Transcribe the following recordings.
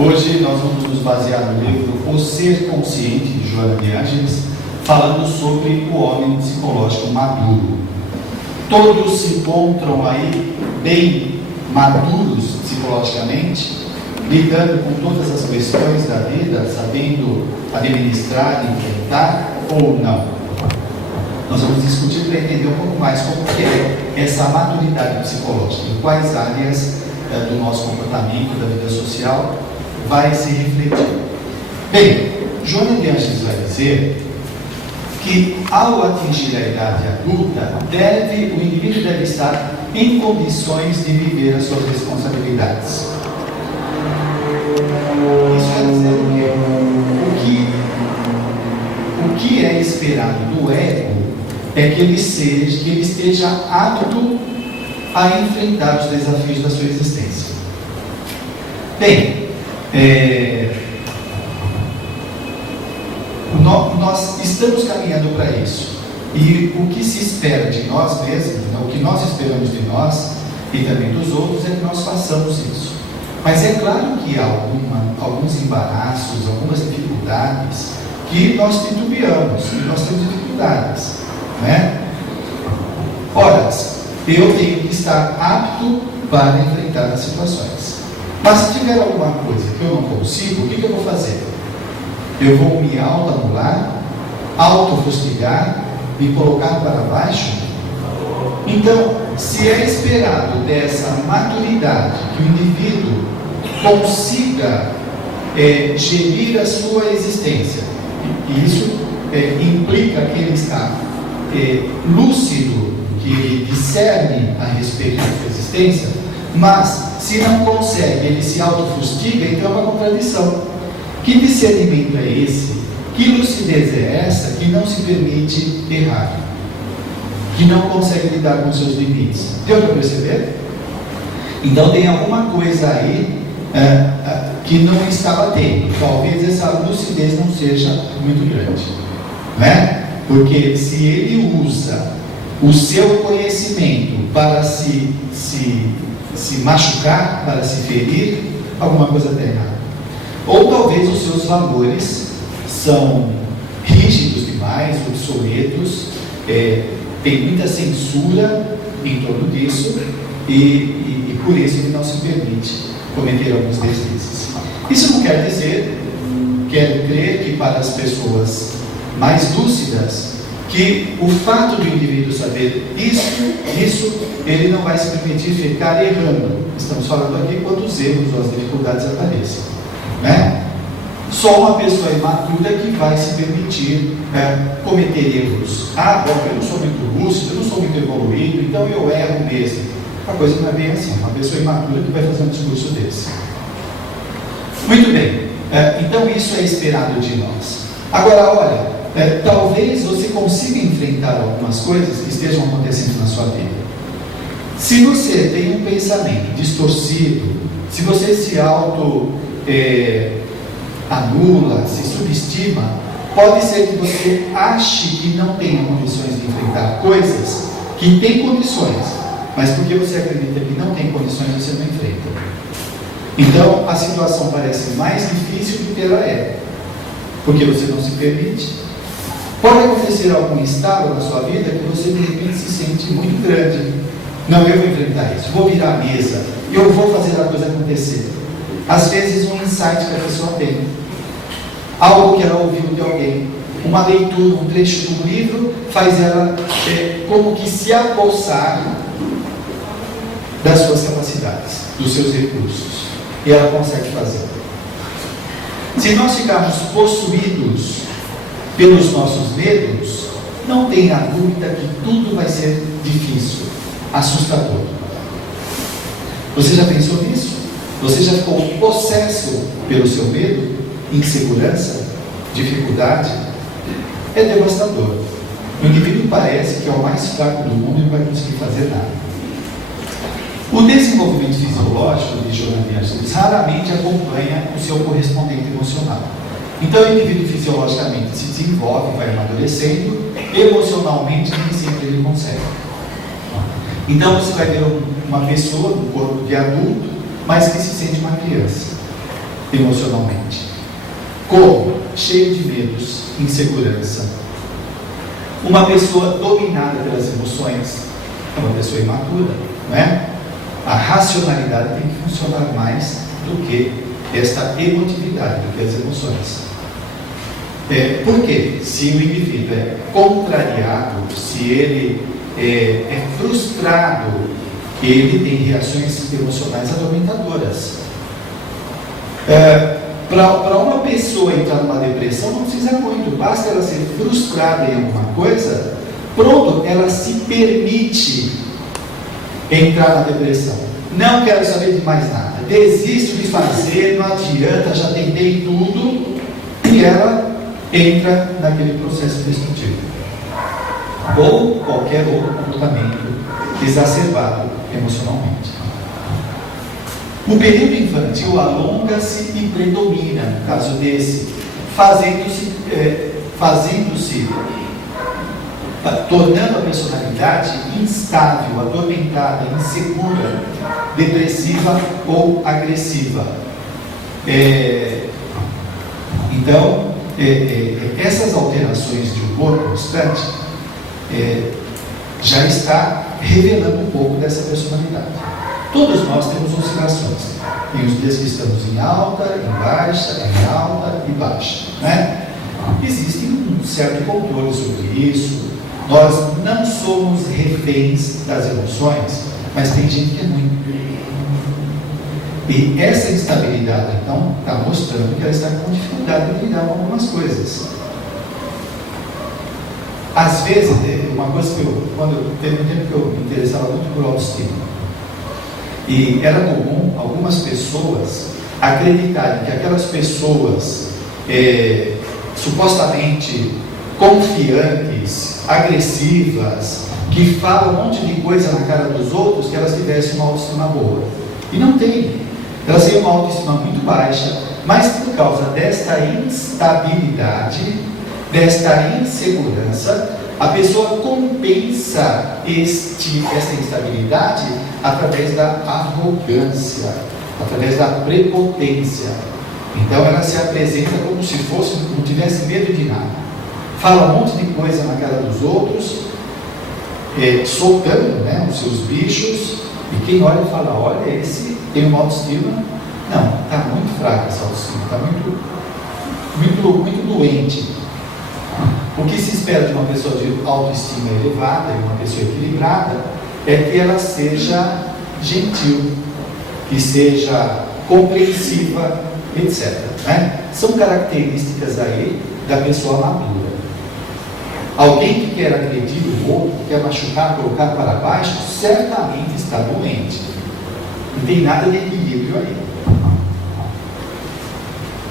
Hoje nós vamos nos basear no livro O Ser Consciente, de Joana de Ângeles, falando sobre o homem psicológico maduro. Todos se encontram aí bem maduros psicologicamente, lidando com todas as questões da vida, sabendo administrar, enfrentar ou não. Nós vamos discutir para entender um pouco mais como que é essa maturidade psicológica, em quais áreas do nosso comportamento, da vida social, vai se refletir. Bem, Joana de Ângeles vai dizer que ao atingir a idade adulta, o indivíduo deve estar em condições de viver as suas responsabilidades. Isso quer dizer o quê? O que é esperado do ego é que ele esteja apto a enfrentar os desafios da sua existência. Bem, nós estamos caminhando para isso, e o que se espera de nós mesmos, o que nós esperamos de nós e também dos outros, é que nós façamos isso. Mas é claro que há alguns embaraços, algumas dificuldades que nós titubeamos, que nós temos dificuldades, não é? Ora, eu tenho que estar apto para enfrentar as situações. Mas se tiver alguma coisa que eu não consigo, o que eu vou fazer? Eu vou me autoanular, autofustigar, me colocar para baixo? Então, se é esperado dessa maturidade que o indivíduo consiga gerir a sua existência, e isso implica que ele está lúcido, que ele discerne a respeito da sua existência, mas se não consegue, ele se autofustiga, então é uma contradição. Que discernimento é esse? Que lucidez é essa que não se permite errar? Que não consegue lidar com seus limites? Deu para perceber? Então tem alguma coisa aí que não está batendo. Talvez essa lucidez não seja muito grande, não é? Porque se ele usa o seu conhecimento para se machucar, para se ferir, alguma coisa está errada. Ou talvez os seus valores são rígidos demais, obsoletos, tem muita censura em torno disso, e por isso ele não se permite cometer alguns deslizes. Isso não quer dizer, quero crer que para as pessoas mais lúcidas, que o fato do indivíduo saber isso, ele não vai se permitir ficar errando. Estamos falando aqui quando os erros ou as dificuldades apareçam, né? Só uma pessoa imatura que vai se permitir cometer erros. Bom, eu não sou muito lúcido, eu não sou muito evoluído, então eu erro mesmo. A coisa não é bem assim. Uma pessoa imatura que vai fazer um discurso desse. Muito bem, então isso é esperado de nós. Agora, olha, talvez você consiga enfrentar algumas coisas que estejam acontecendo na sua vida. Se você tem um pensamento distorcido, se você se anula, se subestima, pode ser que você ache que não tem condições de enfrentar coisas que tem condições, mas porque você acredita que não tem condições, você não enfrenta. Então a situação parece mais difícil do que ela é, porque você não se permite. Pode acontecer algum estado na sua vida que você de repente se sente muito grande. Não, eu vou enfrentar isso, vou virar a mesa, eu vou fazer a coisa acontecer. Às vezes um insight que a pessoa tem, algo que ela ouviu de alguém, uma leitura, um trecho de um livro, faz ela como que se apossar das suas capacidades, dos seus recursos, e ela consegue fazer. Se nós ficarmos possuídos pelos nossos medos, não tenha dúvida que tudo vai ser difícil, assustador. Você já pensou nisso? Você já ficou possesso pelo seu medo, insegurança, dificuldade? É devastador. O indivíduo parece que é o mais fraco do mundo e não vai conseguir fazer nada. O desenvolvimento fisiológico de Joana de Ângeles raramente acompanha o seu correspondente emocional. Então o indivíduo fisiologicamente se desenvolve, vai amadurecendo, emocionalmente nem sempre ele consegue. Então você vai ver uma pessoa no corpo de adulto, mas que se sente uma criança. emocionalmente. Como? Cheio de medos, insegurança. Uma pessoa dominada pelas emoções é uma pessoa imatura, não é? A racionalidade tem que funcionar mais do que esta emotividade, do que as emoções. Por quê? Se o indivíduo é contrariado, se ele é frustrado, ele tem reações emocionais atormentadoras. Para uma pessoa entrar numa depressão não precisa muito, basta ela ser frustrada em alguma coisa, pronto, ela se permite entrar na depressão. Não quero saber de mais nada, desisto de fazer, não adianta, já tentei tudo, e ela entra naquele processo destrutivo. Ou qualquer outro comportamento exacerbado emocionalmente. O período infantil alonga-se e predomina, no caso desse, tornando a personalidade instável, atormentada, insegura, depressiva ou agressiva. Então, essas alterações de humor constante já está revelando um pouco dessa personalidade. Todos nós temos oscilações. Tem os dias que estamos em alta, em baixa, em alta e baixa, né? Existe um certo controle sobre isso. Nós não somos reféns das emoções, mas tem gente que é muito. E essa instabilidade, então, está mostrando que ela está com dificuldade de lidar com algumas coisas. Às vezes, uma coisa que teve um tempo que eu me interessava muito por autoestima. E era comum algumas pessoas acreditarem que aquelas pessoas supostamente confiantes, agressivas, que falam um monte de coisa na cara dos outros, que elas tivessem uma autoestima boa. E não tem. Elas têm uma autoestima muito baixa, mas por causa desta instabilidade, desta insegurança, a pessoa compensa essa instabilidade através da arrogância, através da prepotência. Então ela se apresenta como se não tivesse medo de nada. Fala um monte de coisa na cara dos outros, soltando, né, os seus bichos, e quem olha fala, olha, esse tem uma autoestima. Não, está muito fraca essa autoestima, está muito doente. O que se espera de uma pessoa de autoestima elevada e uma pessoa equilibrada é que ela seja gentil, que seja compreensiva, etc. Né? São características aí da pessoa madura. Alguém que quer agredir o outro, quer machucar, colocar para baixo, certamente está doente. Não tem nada de equilíbrio aí.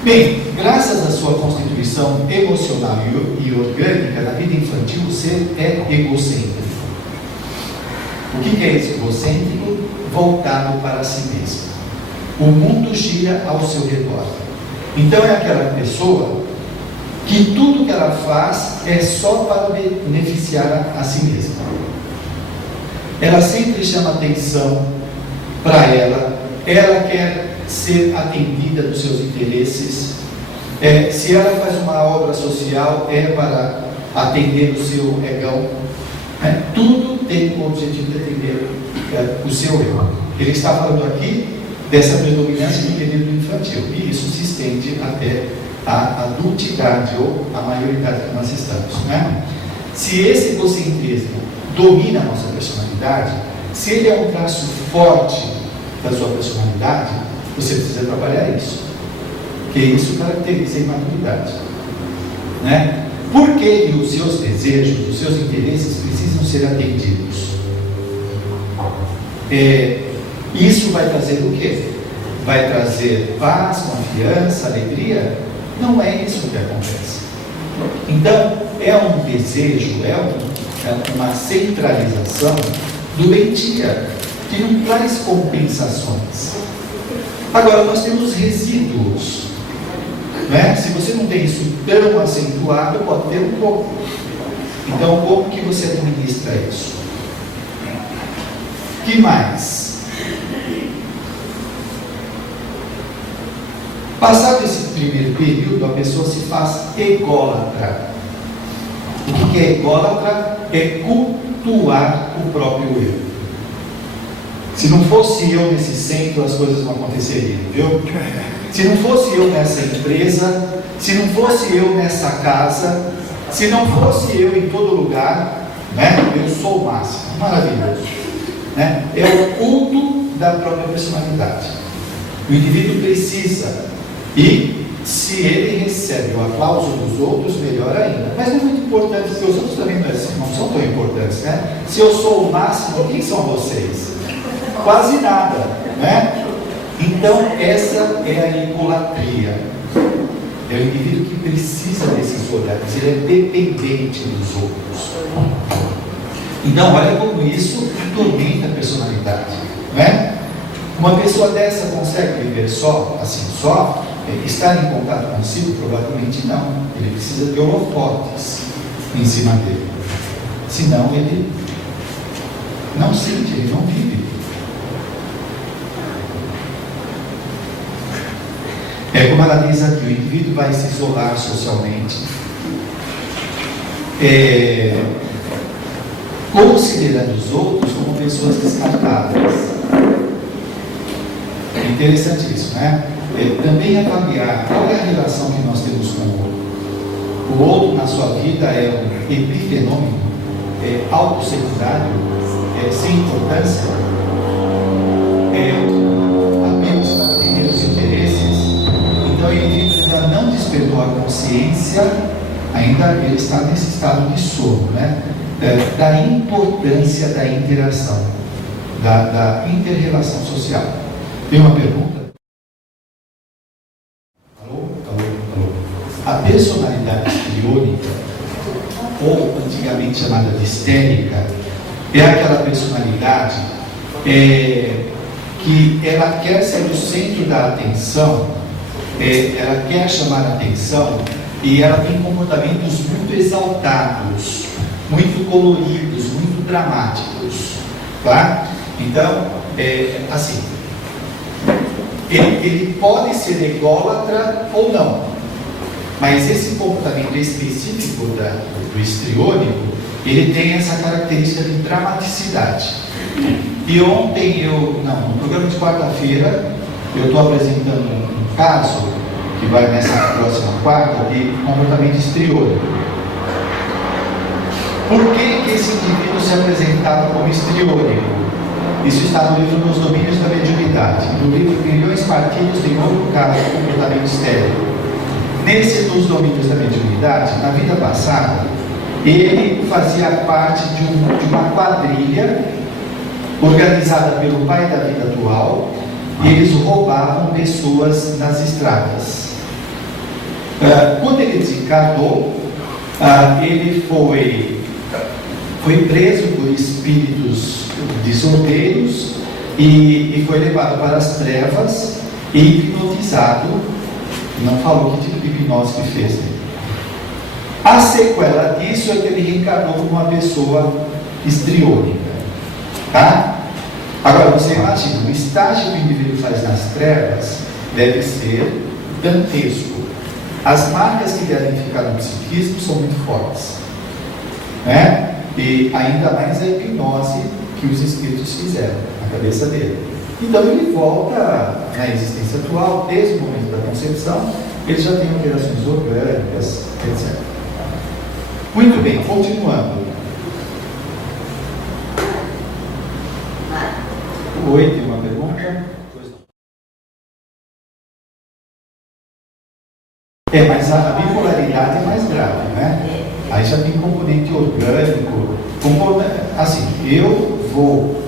Bem, graças à sua constituição emocional e orgânica, na vida infantil você é egocêntrico. O que é esse egocêntrico? Voltado para si mesmo. O mundo gira ao seu redor. Então é aquela pessoa que tudo que ela faz é só para beneficiar a si mesma. Ela sempre chama atenção para ela quer ser atendida dos seus interesses. Se ela faz uma obra social, é para atender o seu egão. Tudo tem o objetivo de atender o seu ego. Ele está falando aqui dessa predominância do período infantil, e isso se estende até a adultidade ou a maioridade que nós estamos, né? Se esse egocentrismo domina a nossa personalidade, se ele é um traço forte da sua personalidade, você precisa trabalhar isso, porque isso caracteriza a imaturidade, né? Por que os seus desejos, os seus interesses precisam ser atendidos? Isso vai trazer o quê? Vai trazer paz, confiança, alegria? Não é isso que acontece. Então, é um desejo, uma centralização doentia, que não traz compensações. Agora, nós temos resíduos, né? Se você não tem isso tão acentuado, pode ter um pouco. Então, como que você administra isso? Que mais? Passado esse primeiro período, a pessoa se faz ególatra. O que é ególatra? É cultuar o próprio eu. Se não fosse eu nesse centro, as coisas não aconteceriam, viu? Se não fosse eu nessa empresa, se não fosse eu nessa casa, se não fosse eu em todo lugar, né? Eu sou o máximo, maravilhoso, né? É o culto da própria personalidade. O indivíduo precisa, e se ele recebe o aplauso dos outros, melhor ainda. Mas não é muito importante, porque os outros também não são tão importantes, né? Se eu sou o máximo, quem são vocês? Quase nada, né? Então, essa é a egolatria. É o indivíduo que precisa desses olhares, ele é dependente dos outros. Então, olha como isso atormenta a personalidade, né? Uma pessoa dessa consegue viver só, assim, só? Estar em contato consigo? Provavelmente não. Ele precisa de holofotes em cima dele. Senão ele não sente, ele não vive. É como ela diz aqui, o indivíduo vai se isolar socialmente, considerando os outros como pessoas descartáveis. É interessante isso, né? Também avaliar qual é a relação que nós temos com o outro. O outro na sua vida é um epifenômeno, autossecundário, sem importância, apenas para atender os interesses. Então, o indivíduo ainda não despertou a consciência, ainda ele está nesse estado de sono, né? Da importância da interação, da inter-relação social. Tem uma pergunta? Alô? A personalidade histriônica, ou antigamente chamada de histérica, é aquela personalidade que ela quer ser o centro da atenção, ela quer chamar a atenção, e ela tem comportamentos muito exaltados, muito coloridos, muito dramáticos, tá? Então, assim, ele pode ser ególatra ou não, mas esse comportamento específico do histriônico, ele tem essa característica de dramaticidade. E ontem no programa de quarta-feira, eu estou apresentando um caso que vai nessa próxima quarta de comportamento histriônico. Por que esse indivíduo se apresentava como histriônico? Isso está no livro Nos Domínios da Mediunidade, no livro Milhões Partidos de Novo Caso de Comportamento Histérico. Nesse Nos Domínios da Mediunidade, na vida passada, ele fazia parte de uma quadrilha organizada pelo pai da vida atual, e eles roubavam pessoas nas estradas. Quando ele desencarnou, ele foi preso por espíritos desordeiros e foi levado para as trevas e hipnotizado. Não falou que tipo de hipnose que fez, né? A sequela disso é que ele reencarnou como uma pessoa histriônica, tá? Agora você imagina, o estágio que o indivíduo faz nas trevas deve ser dantesco. As marcas que devem ficar no psiquismo são muito fortes, né? E ainda mais a hipnose que os espíritos fizeram na cabeça dele. Então ele volta na existência atual, desde o momento da concepção, ele já tem alterações orgânicas, etc. Muito bem, continuando. Oi, tem uma pergunta? Mas a bipolaridade é mais grave, né? Aí já tem componente orgânico. Assim, eu vou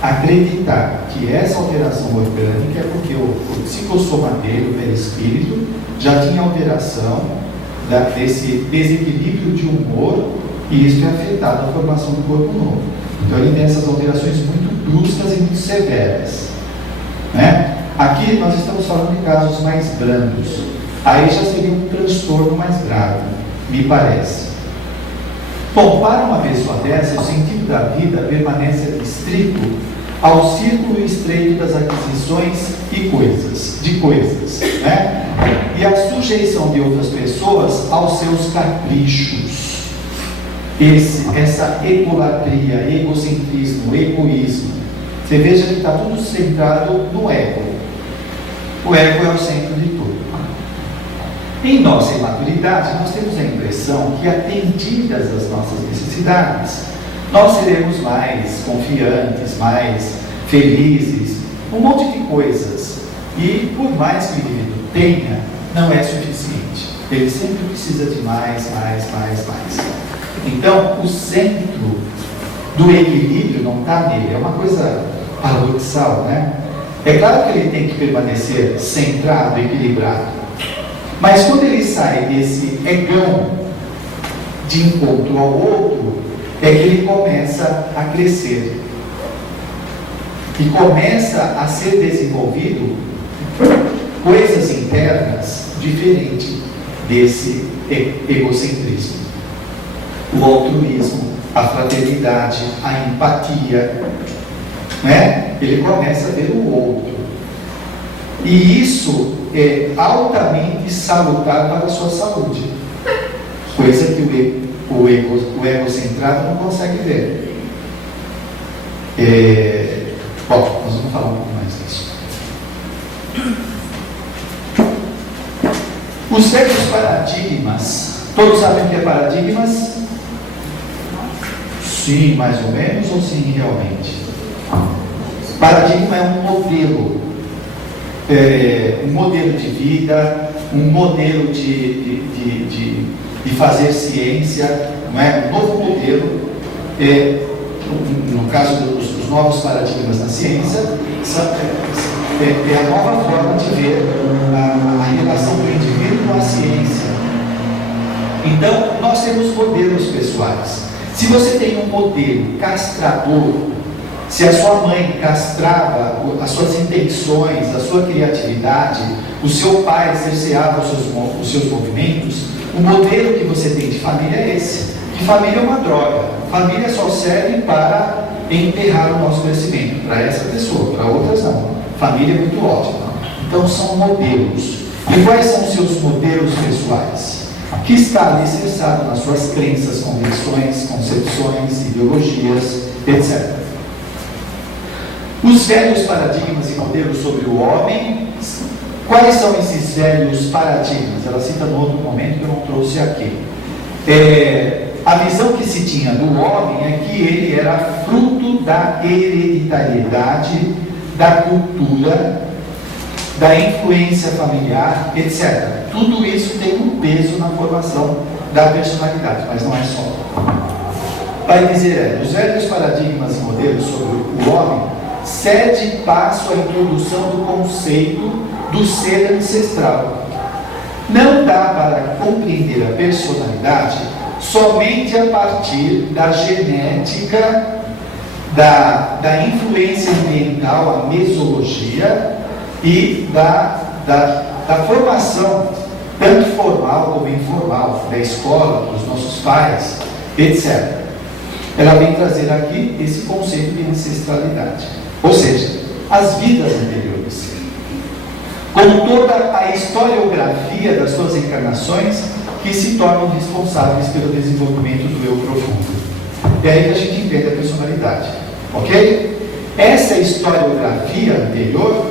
acreditar que essa alteração orgânica é porque o psicossoma dele, o perispírito, já tinha alteração desse desequilíbrio de humor, e isso tem afetado a formação do corpo novo. Então ele tem essas alterações muito bruscas e muito severas, né? Aqui nós estamos falando de casos mais brandos. Aí já seria um transtorno mais grave, me parece. Bom, para uma pessoa dessa, o sentido da vida permanece restrito ao círculo estreito das aquisições de coisas, né? E a sujeição de outras pessoas aos seus caprichos. Essa egolatria, egocentrismo, egoísmo. Você veja que está tudo centrado no ego. O ego é o centro de tudo. Em nossa imaturidade, nós temos a impressão que, atendidas as nossas necessidades, nós seremos mais confiantes, mais felizes, um monte de coisas. E por mais que o indivíduo tenha, não é suficiente. Ele sempre precisa de mais. Então, o centro do equilíbrio não está nele. É uma coisa paradoxal, né? É claro que ele tem que permanecer centrado, equilibrado. Mas quando ele sai desse egão de encontro ao outro, é que ele começa a crescer. E começa a ser desenvolvido coisas internas diferentes desse egocentrismo. O altruísmo, a fraternidade, a empatia, né? Ele começa a ver o outro. E isso é altamente salutar para a sua saúde. Coisa que o egocentrado não consegue ver. Bom, nós vamos falar um pouco mais disso. Os velhos paradigmas, todos sabem o que é paradigmas? Sim, mais ou menos, ou sim, realmente? Paradigma é um modelo de vida, um modelo de fazer ciência, não é? Um novo modelo. No caso dos novos paradigmas na ciência, é a nova forma de ver a relação do indivíduo com a ciência. Então, nós temos modelos pessoais. Se você tem um modelo castrador, se a sua mãe castrava as suas intenções, a sua criatividade, o seu pai cerceava os seus movimentos, o modelo que você tem de família é esse. Que família é uma droga. Família só serve para enterrar o nosso crescimento. Para essa pessoa, para outras não. Família é muito ótima. Então são modelos. E quais são os seus modelos pessoais? Que está alicerçado nas suas crenças, convicções, concepções, ideologias, etc. Os velhos paradigmas e modelos sobre o homem. Quais são esses velhos paradigmas? Ela cita no outro momento que eu não trouxe aqui. A visão que se tinha do homem é que ele era fruto da hereditariedade, da cultura, da influência familiar, etc. Tudo isso tem um peso na formação da personalidade, mas não é só. Vai dizer, os velhos paradigmas e modelos sobre o homem cede passo à introdução do conceito do ser ancestral. Não dá para compreender a personalidade somente a partir da genética, da influência ambiental, a mesologia e da formação, tanto formal como informal, da escola, dos nossos pais, etc. Ela vem trazer aqui esse conceito de ancestralidade, ou seja, as vidas anteriores. Como toda a historiografia das suas encarnações que se tornam responsáveis pelo desenvolvimento do eu profundo. É aí que a gente entende a personalidade, ok? Essa historiografia anterior,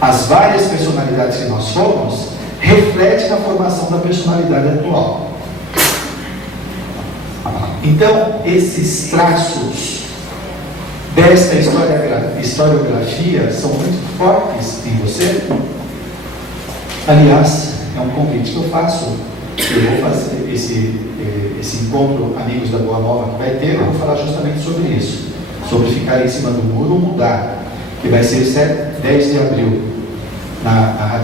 as várias personalidades que nós somos, reflete na formação da personalidade atual. Então, esses traços desta historiografia são muito fortes em você. Aliás, é um convite que eu faço. Eu vou fazer esse encontro Amigos da Boa Nova que vai ter. Eu vou falar justamente sobre isso, sobre ficar em cima do muro ou mudar, que vai ser 10 de abril lá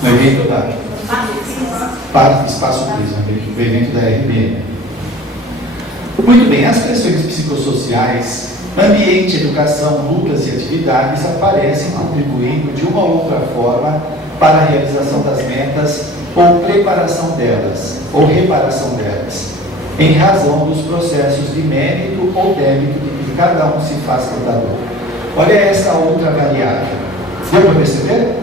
no evento da Espaço Prisma, o evento da RBN. Muito bem, as pressões psicossociais, ambiente, educação, lutas e atividades aparecem contribuindo de uma ou outra forma para a realização das metas ou preparação delas, ou reparação delas, em razão dos processos de mérito ou débito de cada um se faz portador. Olha essa outra variável. Deu para perceber?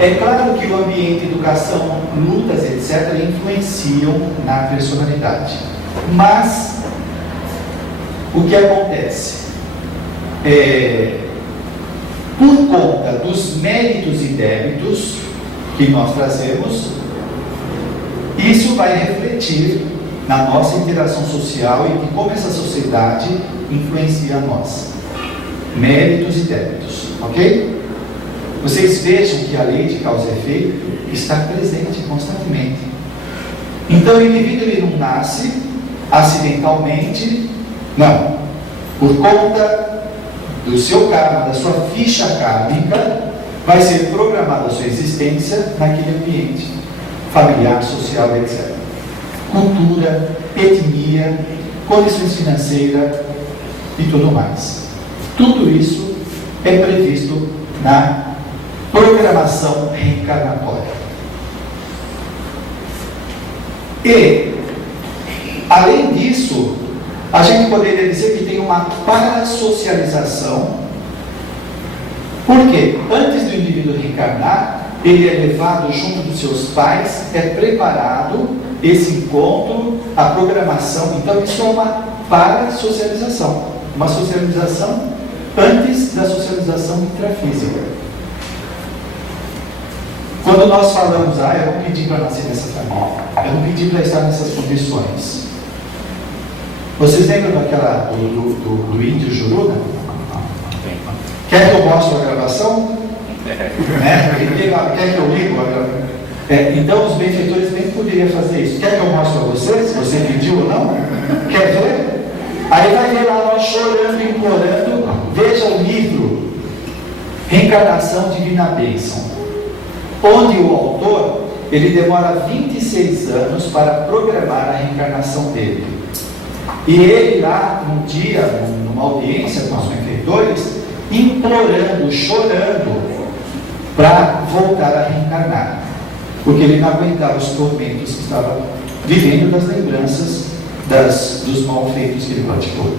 É claro que o ambiente, educação, lutas, etc., influenciam na personalidade. Mas, o que acontece? Por conta dos méritos e débitos que nós trazemos, isso vai refletir na nossa interação social e de como essa sociedade influencia nós. Méritos e débitos, ok? Vocês vejam que a lei de causa e efeito está presente constantemente. Então o indivíduo ele não nasce acidentalmente, não. Por conta do seu karma, da sua ficha kármica, vai ser programada a sua existência naquele ambiente familiar, social, etc. Cultura, etnia, condições financeiras e tudo mais. Tudo isso é previsto na programação reencarnatória. E, além disso, a gente poderia dizer que tem uma parasocialização. Por quê? Antes do indivíduo reencarnar, ele é levado junto dos seus pais, é preparado esse encontro, a programação. Então, isso é uma parasocialização. Uma socialização antes da socialização intrafísica. Quando nós falamos, eu não pedi para nascer nessa família, eu não pedi para estar nessas condições. Vocês lembram daquela do índio Juruna? Quer que eu mostre a gravação? Quer que eu ligo a gravação? Então os benfeitores bem poderiam fazer isso. Quer que eu mostre a vocês? Você pediu ou não? Quer ver? Aí vai ver lá nós chorando e implorando. Veja o livro Reencarnação Divina Bênção, onde o autor ele demora 26 anos para programar a reencarnação dele. E ele lá, um dia, numa audiência com os benfeitores, implorando, chorando, para voltar a reencarnar. Porque ele não aguentava os tormentos que estava vivendo das lembranças dos malfeitos que ele praticou.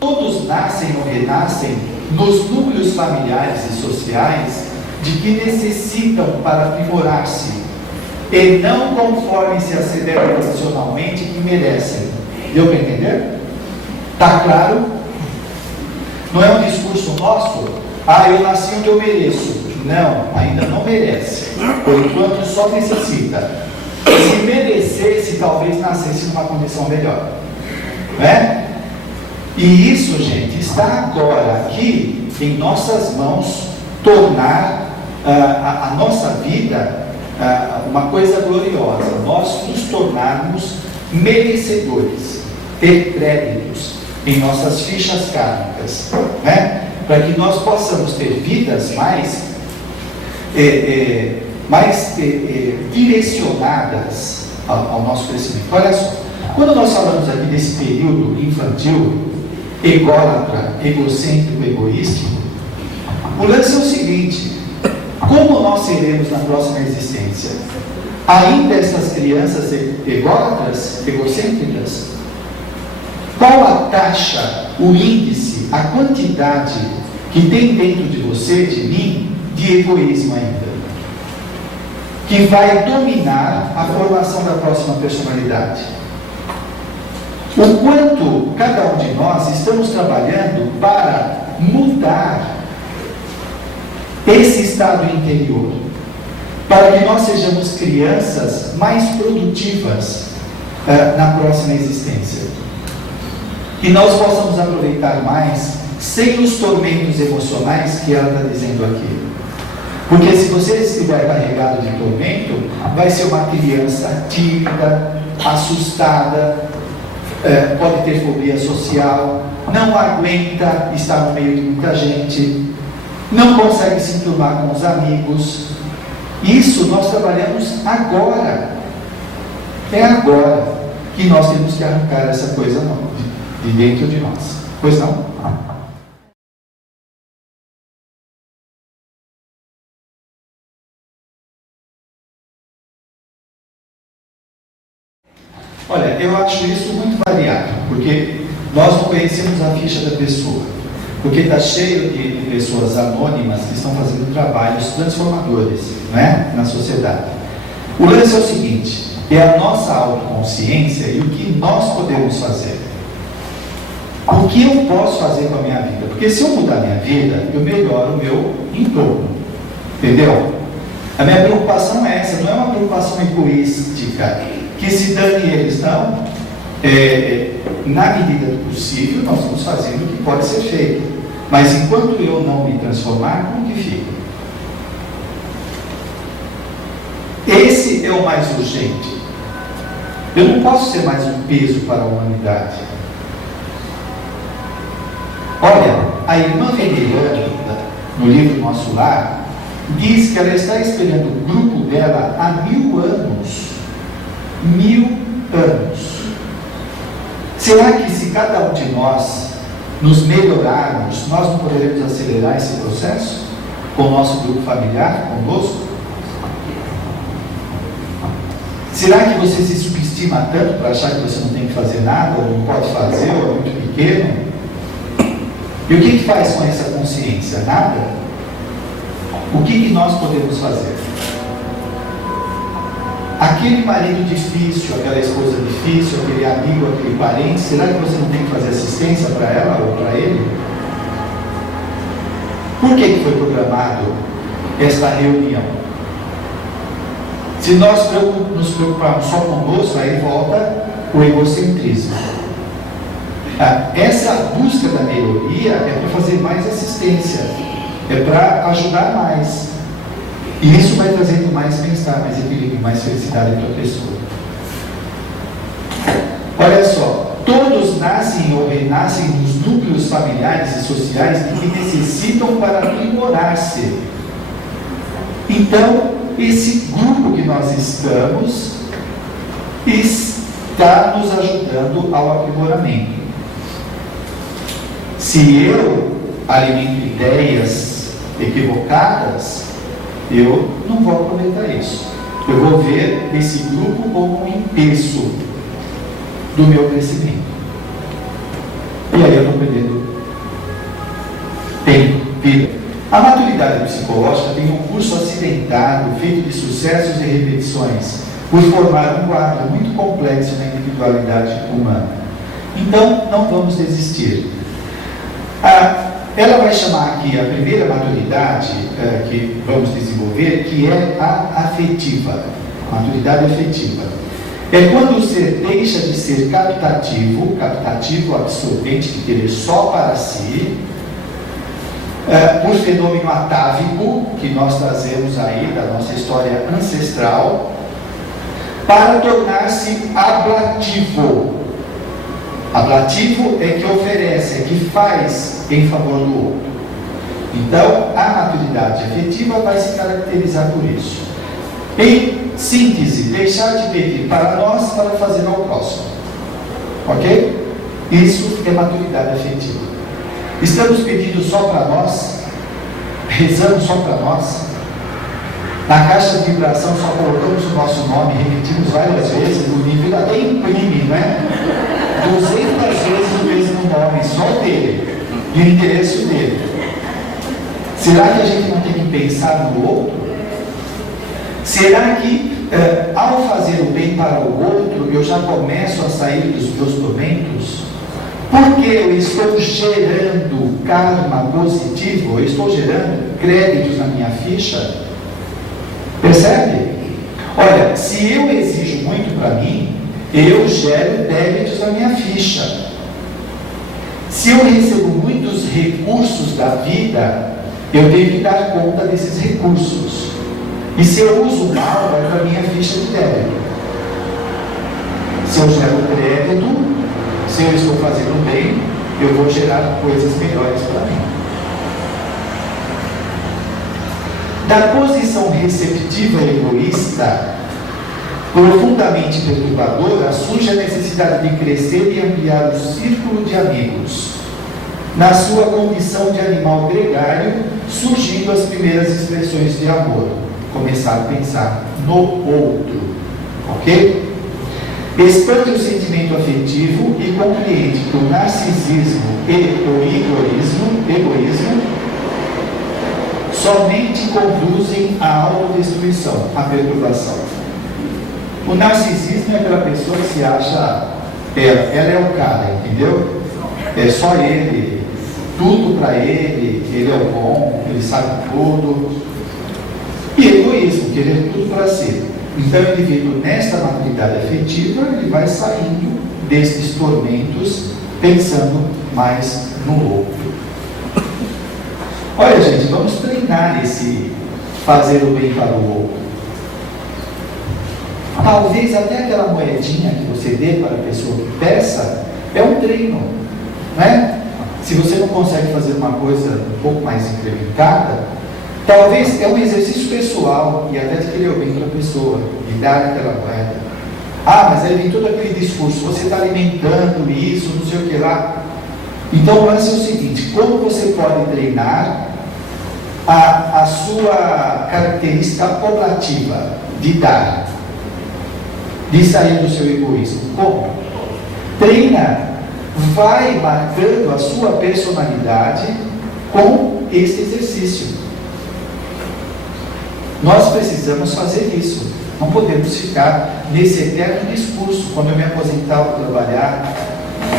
Todos nascem ou renascem nos núcleos familiares e sociais de que necessitam para aprimorar-se e não conformem-se a ceder profissionalmente que merecem. Deu para entender? Está claro? Não é um discurso nosso? Eu nasci onde eu mereço. Não, ainda não merece. Por enquanto só necessita. Se merecesse, talvez nascesse numa condição melhor. Não é? E isso, gente, está agora aqui em nossas mãos, tornar a nossa vida uma coisa gloriosa, nós nos tornarmos merecedores, ter créditos em nossas fichas kármicas, né? Para que nós possamos ter vidas mais direcionadas ao nosso crescimento. Olha só, quando nós falamos aqui desse período infantil, ególatra, egocêntrico, egoísta, o lance é o seguinte: como nós seremos na próxima existência? Ainda essas crianças ególatras, egocêntricas? Qual a taxa, o índice, a quantidade que tem dentro de você, de mim, de egoísmo ainda? Que vai dominar a formação da próxima personalidade? O quanto cada um de nós estamos trabalhando para mudar esse estado interior, para que nós sejamos crianças mais produtivas na próxima existência, que nós possamos aproveitar mais sem os tormentos emocionais que ela está dizendo aqui. Porque se você estiver carregado de tormento, vai ser uma criança tímida, assustada, pode ter fobia social, não aguenta estar no meio de muita gente, não consegue se enturmar com os amigos. Isso nós trabalhamos agora. É agora que nós temos que arrancar essa coisa de dentro de nós. Pois não? Olha, eu acho isso muito variado, porque nós não conhecemos a ficha da pessoa, porque está cheio de pessoas anônimas que estão fazendo trabalhos transformadores, né, na sociedade. O lance é o seguinte, é a nossa autoconsciência e o que nós podemos fazer. O que eu posso fazer com a minha vida? Porque se eu mudar a minha vida, eu melhoro o meu entorno, entendeu? A minha preocupação é essa, não é uma preocupação egoística, que se dane eles, não. Na medida do possível, nós estamos fazendo o que pode ser feito. Mas enquanto eu não me transformar, como que fica? Esse é o mais urgente. Eu não posso ser mais um peso para a humanidade. Olha, a irmã veneranda, no livro Nosso Lar, diz que ela está esperando o grupo dela há 1000 anos. 1000 anos. Será que se cada um de nós nos melhorarmos, nós não poderemos acelerar esse processo? Com o nosso grupo familiar, conosco? Será que você se subestima tanto para achar que você não tem que fazer nada, ou não pode fazer, ou é muito pequeno? E o que faz com essa consciência? Nada? O que nós podemos fazer? Aquele marido difícil, aquela esposa difícil, aquele amigo, aquele parente, será que você não tem que fazer assistência para ela ou para ele? Por que foi programado esta reunião? Se nós nos preocuparmos só conosco, aí volta o egocentrismo. Essa busca da melhoria é para fazer mais assistência, é para ajudar mais. E isso vai trazendo mais bem-estar, mais equilíbrio, mais felicidade para a pessoa. Olha só, todos nascem ou renascem nos núcleos familiares e sociais de que necessitam para aprimorar-se. Então, esse grupo que nós estamos está nos ajudando ao aprimoramento. Se eu alimento ideias equivocadas, eu não vou aproveitar isso. Eu vou ver esse grupo como um empeço do meu crescimento. E aí eu estou perdendo tempo, vida. A maturidade psicológica tem um curso acidentado, feito de sucessos e repetições, por formar um quadro muito complexo na individualidade humana. Então, não vamos desistir. Ela vai chamar aqui a primeira maturidade que vamos desenvolver, que é a afetiva, maturidade afetiva. É quando o ser deixa de ser captativo, absorvente, de querer só para si, por fenômeno atávico, que nós trazemos aí da nossa história ancestral, para tornar-se ablativo. Ablativo é que oferece, é que faz em favor do outro. Então, a maturidade afetiva vai se caracterizar por isso. Em síntese, deixar de pedir para nós para fazer ao próximo. Ok? Isso é maturidade afetiva. Estamos pedindo só para nós, rezando só para nós, na caixa de vibração só colocamos o nosso nome, repetimos várias vezes, no nível até imprime, né? 200 vezes o mesmo nome, só dele, e o endereço dele. Será que a gente não tem que pensar no outro? Será que ao fazer o bem para o outro, eu já começo a sair dos meus tormentos? Porque eu estou gerando karma positivo, eu estou gerando créditos na minha ficha. Percebe? Olha, se eu exijo muito para mim, eu gero débitos na minha ficha. Se eu recebo muitos recursos da vida, eu tenho que dar conta desses recursos. E se eu uso mal, vai para a minha ficha de débito. Se eu gero crédito, se eu estou fazendo bem, eu vou gerar coisas melhores para mim. Da posição receptiva e egoísta, profundamente perturbadora, surge a necessidade de crescer e ampliar o círculo de amigos. Na sua condição de animal gregário, surgindo as primeiras expressões de amor. Começar a pensar no outro. Ok? Expande o sentimento afetivo e compreende que o narcisismo e o egoísmo somente conduzem à autodestruição, à perturbação. O narcisismo é aquela pessoa que se acha, ela é o cara, entendeu? É só ele, tudo para ele, ele é o bom, ele sabe tudo. E egoísmo, querer tudo para si. Então o indivíduo, nesta maturidade afetiva, ele vai saindo desses tormentos, pensando mais no outro. Olha, gente, vamos treinar esse fazer o bem para o outro. Talvez até aquela moedinha que você dê para a pessoa que peça, é um treino, né? Se você não consegue fazer uma coisa um pouco mais incrementada, talvez é um exercício pessoal e até de querer o bem para a pessoa, de dar aquela moeda. Ah, mas aí vem todo aquele discurso, você está alimentando isso, não sei o que lá. Então o lance é o seguinte: como você pode treinar a sua característica oblativa de dar, de sair do seu egoísmo? Como? Treina, vai marcando a sua personalidade com esse exercício. Nós precisamos fazer isso. Não podemos ficar nesse eterno discurso. Quando eu me aposentar, eu vou trabalhar.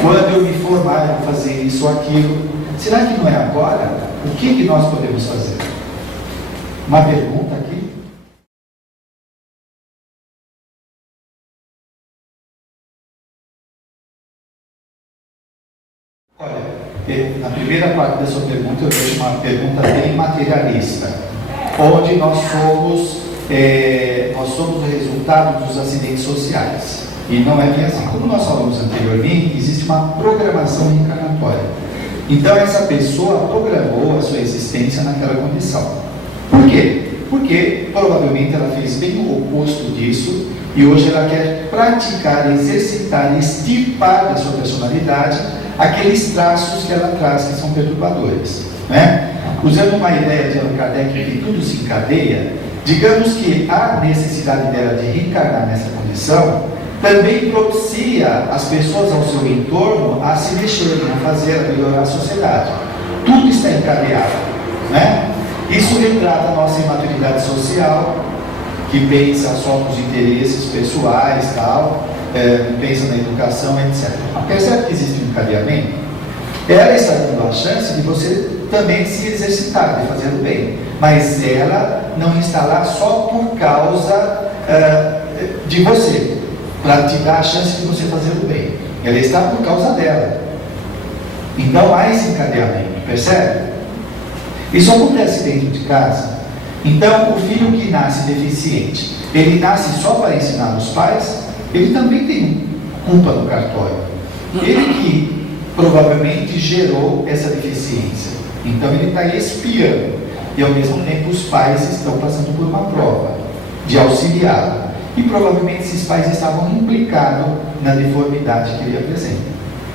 Quando eu me formar, eu vou fazer isso ou aquilo. Será que não é agora? O que nós podemos fazer? Uma pergunta aqui. Olha, na primeira parte da sua pergunta, eu vejo uma pergunta bem materialista, onde nós somos o resultado dos acidentes sociais. E não é bem assim. Como nós falamos anteriormente, existe uma programação reencarnatória. Então essa pessoa programou a sua existência naquela condição. Por quê? Porque provavelmente ela fez bem o oposto disso e hoje ela quer praticar, exercitar, extirpar da sua personalidade aqueles traços que ela traz que são perturbadores, né? Usando uma ideia de Allan Kardec que tudo se encadeia, digamos que a necessidade dela de reencarnar nessa condição também propicia as pessoas ao seu entorno a se mexerem, a fazer, a melhorar a sociedade. Tudo está encadeado, né? Isso retrata a nossa imaturidade social, que pensa só nos interesses pessoais, tal, pensa na educação, etc. Percebe que existe um encadeamento? Ela está dando a chance de você também se exercitar, de fazer o bem. Mas ela não está lá só por causa de você, para te dar a chance de você fazer o bem. Ela está por causa dela. Então há esse encadeamento, percebe? Isso acontece dentro de casa. Então o filho que nasce deficiente, ele nasce só para ensinar os pais? Ele também tem culpa no cartório. Ele que provavelmente gerou essa deficiência. Então ele está espiando. E ao mesmo tempo os pais estão passando por uma prova de auxiliá-lo. E provavelmente esses pais estavam implicados na deformidade que ele apresenta.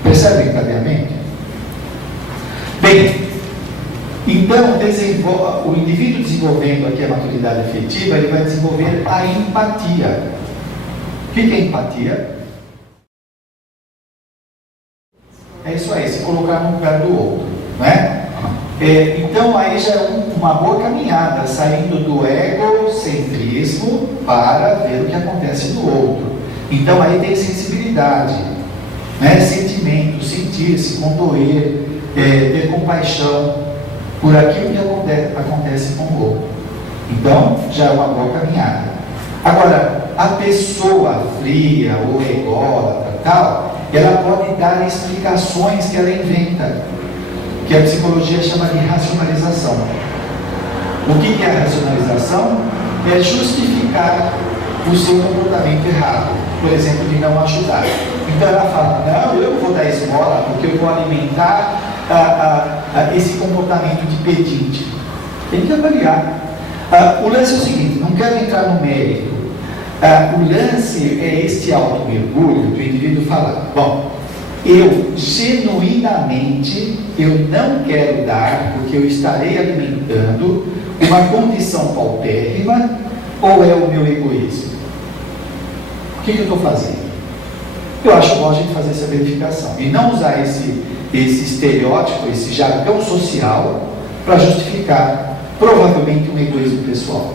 Percebe o encadeamento? Bem, então o indivíduo desenvolvendo aqui a maturidade afetiva, ele vai desenvolver a empatia. O que é empatia? É isso aí, se colocar no lugar do outro, não é? Então aí já é uma boa caminhada, saindo do egocentrismo para ver o que acontece no outro. Então aí tem sensibilidade, né? Sentimento, sentir-se, condoer, ter compaixão por aquilo que acontece com o outro. Então já é uma boa caminhada. Agora, a pessoa fria ou ególatra, tal, ela pode dar explicações que ela inventa, que a psicologia chama de racionalização. O que é a racionalização? É justificar o seu comportamento errado. por exemplo, de não ajudar. Então ela fala, não, eu não vou dar esmola porque eu vou alimentar esse comportamento de pedinte. Tem que avaliar. O lance é o seguinte, não quero entrar no mérito. O lance é este auto-mergulho do indivíduo falar, bom, eu genuinamente, eu não quero dar porque eu estarei alimentando uma condição paupérrima ou é o meu egoísmo? O que eu estou fazendo? Eu acho bom a gente fazer essa verificação e não usar esse estereótipo, esse jargão social para justificar provavelmente um egoísmo pessoal.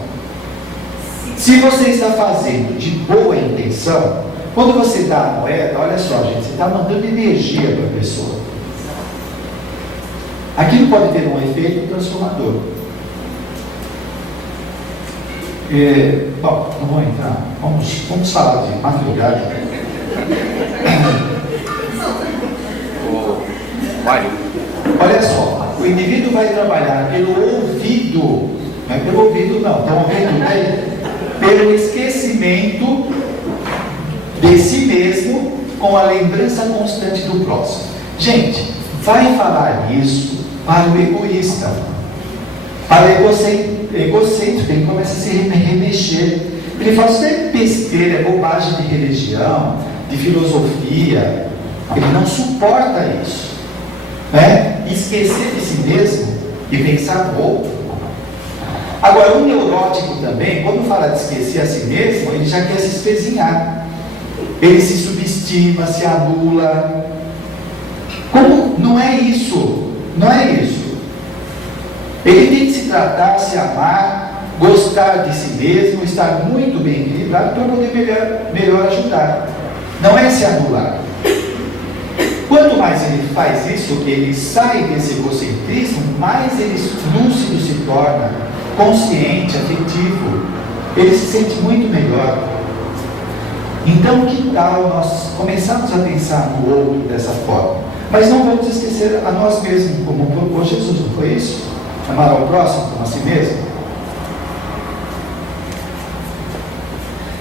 Se você está fazendo de boa intenção, quando você dá a moeda, olha só, gente, você está mandando energia para a pessoa. Aquilo pode ter um efeito transformador. Bom, não vou entrar. Vamos falar de madrugada. Olha só, o indivíduo vai trabalhar pelo ouvido, não é pelo ouvido não, estão ouvindo bem? Pelo esquecimento de si mesmo com a lembrança constante do próximo. Gente, vai falar isso para o egoísta, para o egocêntrico, ele começa a se remexer. Ele fala, isso é besteira, é bobagem de religião, de filosofia. Ele não suporta isso, né? Esquecer de si mesmo e pensar no outro. Agora, o neurótico também, quando fala de esquecer a si mesmo, ele já quer se espezinhar. Ele se subestima, se anula. Como? Não é isso. Não é isso. Ele tem que se tratar, se amar, gostar de si mesmo, estar muito bem equilibrado para poder melhor ajudar. Não é se anular. Quanto mais ele faz isso, ele sai desse egocentrismo, mais ele lúcido se torna, consciente, afetivo. Ele se sente muito melhor. Então, que tal nós começarmos a pensar no outro dessa forma? Mas não vamos esquecer a nós mesmos, como propôs Jesus, não foi isso? Amar ao próximo como a si mesmo.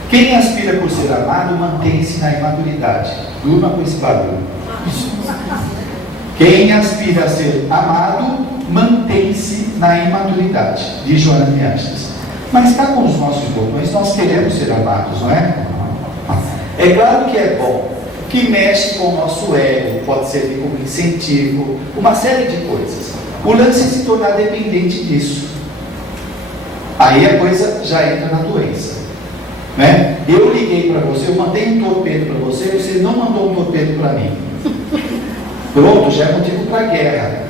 Quem aspira por ser amado, mantém-se na imaturidade. Durma com esse barulho. Quem aspira a ser amado, mantém-se na imaturidade, diz Joana de Ângeles. Mas está com os nossos botões, nós queremos ser amados, não é? É claro que é bom, que mexe com o nosso ego, pode servir como incentivo, uma série de coisas. O lance é se tornar dependente disso. Aí a coisa já entra na doença, né? Eu liguei para você, eu mandei um torpedo para você, você não mandou um torpedo para mim. Pronto, já é motivo para guerra.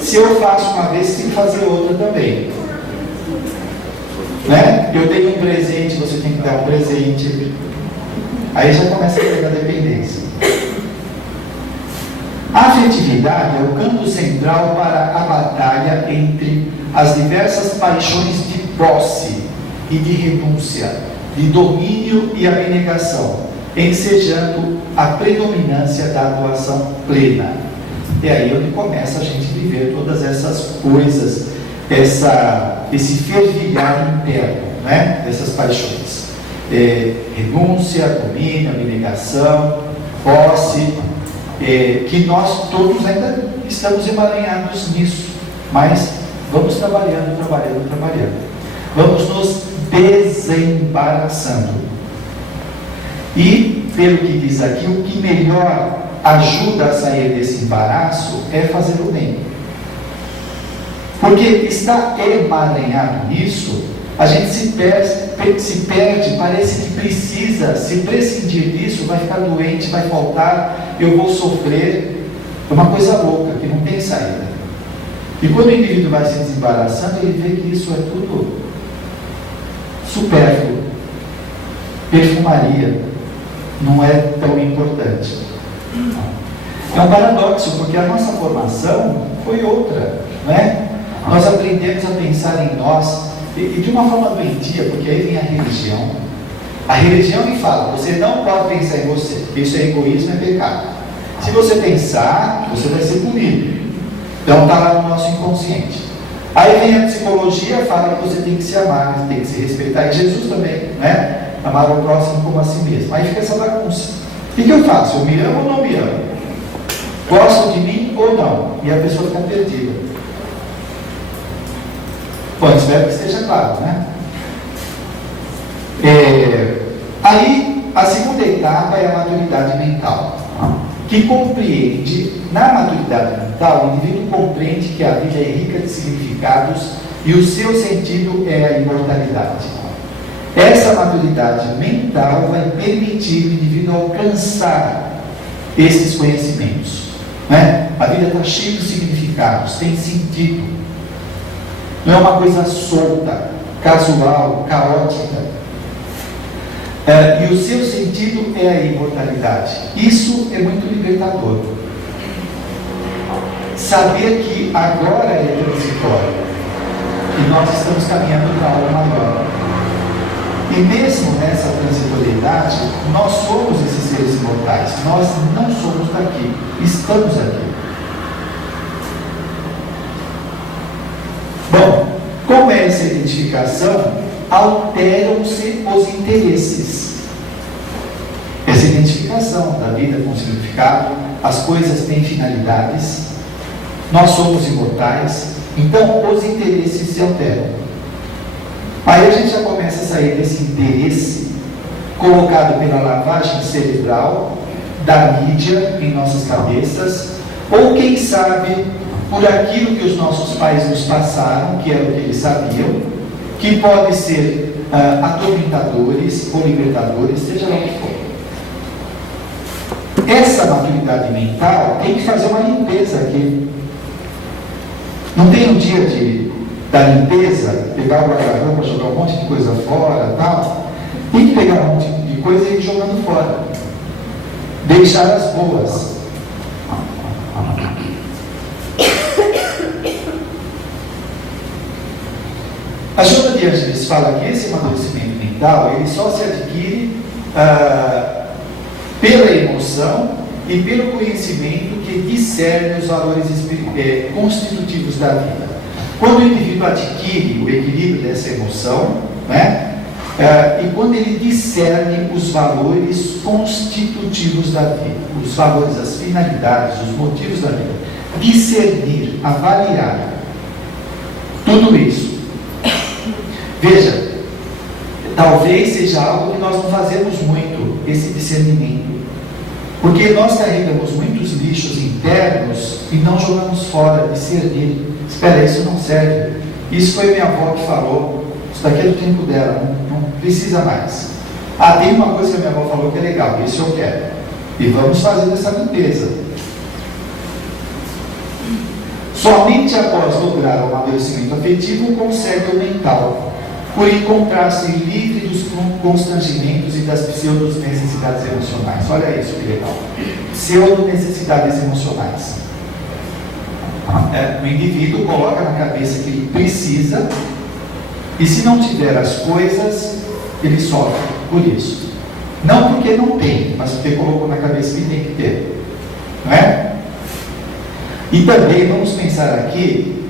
Se eu faço uma vez, tem que fazer outra também, né? Eu tenho um presente, você tem que dar um presente. Aí já começa a pegar a dependência. A afetividade é o campo central para a batalha entre as diversas paixões de posse e de renúncia, de domínio e abnegação, ensejando a predominância da doação plena. E aí onde começa a gente viver todas essas coisas, esse fervilhar interno, né, dessas paixões. Renúncia, domínio, abnegação, posse, que nós todos ainda estamos emaranhados nisso, mas vamos trabalhando. Vamos nos desembaraçando. E, pelo que diz aqui, o que melhor ajuda a sair desse embaraço é fazer o bem. Porque está emaranhado nisso, a gente se perde, parece que precisa, se prescindir disso, vai ficar doente, vai faltar, eu vou sofrer. É uma coisa louca, que não tem saída. E quando o indivíduo vai se desembaraçando, ele vê que isso é tudo supérfluo, perfumaria, não é tão importante. É um paradoxo, porque a nossa formação foi outra, não é? Nós aprendemos a pensar em nós, e de uma forma doentia, porque aí vem a religião. A religião me fala, você não pode pensar em você, porque isso é egoísmo, é pecado. Se você pensar, você vai ser punido. Então está lá no nosso inconsciente. Aí vem a psicologia, fala que você tem que se amar, tem que se respeitar. E Jesus também, né? Amar o próximo como a si mesmo. Aí fica essa bagunça. O que eu faço? Eu me amo ou não me amo? Gosto de mim ou não? E a pessoa fica perdida. Bom, espero que esteja claro, né? Aí, a segunda etapa é a maturidade mental, que compreende, na maturidade mental, o indivíduo compreende que a vida é rica de significados e o seu sentido é a imortalidade. Essa maturidade mental vai permitir o indivíduo alcançar esses conhecimentos, né? A vida está cheia de significados, tem sentido. Não é uma coisa solta, casual, caótica. E o seu sentido é a imortalidade. Isso é muito libertador. Saber que agora é transitório e nós estamos caminhando para algo maior. E mesmo nessa transitoriedade, nós somos esses seres imortais. Nós não somos daqui, estamos aqui. Bom, com essa identificação, alteram-se os interesses. Essa identificação da vida com significado, as coisas têm finalidades, nós somos imortais, então os interesses se alteram. Aí a gente já começa a sair desse interesse colocado pela lavagem cerebral da mídia em nossas cabeças, ou quem sabe por aquilo que os nossos pais nos passaram, que era o que eles sabiam, que pode ser atormentadores ou libertadores, seja lá o que for. Essa maturidade mental tem que fazer uma limpeza aqui. Não tem um dia da limpeza, pegar o guarda-roupa, jogar um monte de coisa fora, tal. Tem que pegar um monte de coisa e ir jogando fora. Deixar as boas. A Joana de Ângeles fala que esse amadurecimento mental, ele só se adquire pela emoção e pelo conhecimento que discerne os valores constitutivos da vida. Quando o indivíduo adquire o equilíbrio dessa emoção, né, e quando ele discerne os valores constitutivos da vida, os valores, as finalidades, os motivos da vida, discernir, avaliar, tudo isso. Veja, talvez seja algo que nós não fazemos muito, esse discernimento, porque nós carregamos muitos lixos internos e não jogamos fora, discernir. Espera, isso não serve. Isso foi minha avó que falou, isso daqui é do tempo dela, não precisa mais. Tem uma coisa que a minha avó falou que é legal, isso eu quero. E vamos fazer essa limpeza. Somente após lograr o amadurecimento afetivo consegue o mental, por encontrar-se livre dos constrangimentos e das pseudo-necessidades emocionais. Olha isso que legal. Pseudo-necessidades emocionais. O indivíduo coloca na cabeça que ele precisa, e se não tiver as coisas, ele sofre por isso. Não porque não tem, mas porque colocou na cabeça que tem que ter. Não é? E também vamos pensar aqui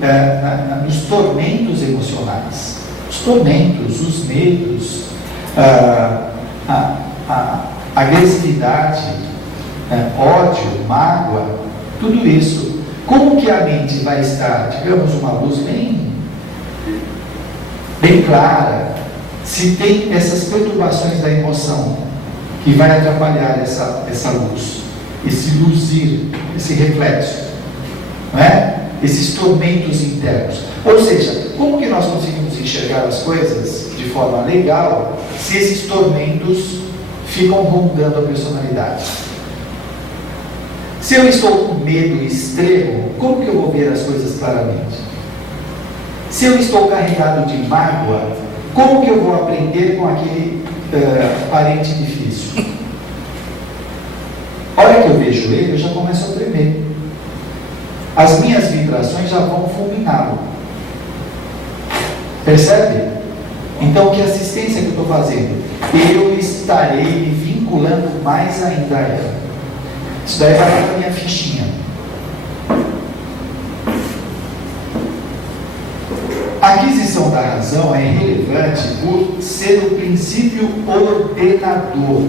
nos tormentos emocionais. Os tormentos, os medos, a agressividade, ódio, mágoa, tudo isso. Como que a mente vai estar, digamos, uma luz bem clara, se tem essas perturbações da emoção que vai atrapalhar essa luz, esse luzir, esse reflexo, não é? Esses tormentos internos. Ou seja, como que nós conseguimos enxergar as coisas de forma legal se esses tormentos ficam rondando a personalidade? Se eu estou com medo extremo, como que eu vou ver as coisas claramente? Se eu estou carregado de mágoa, como que eu vou aprender com aquele parente difícil? A hora que eu vejo ele, eu já começo a tremer. As minhas vibrações já vão fulminá-lo. Percebe? Então, que assistência que eu estou fazendo? Eu estarei me vinculando mais ainda a ela. Isso daí vai para a minha fichinha. A aquisição visão da razão é relevante por ser o princípio ordenador,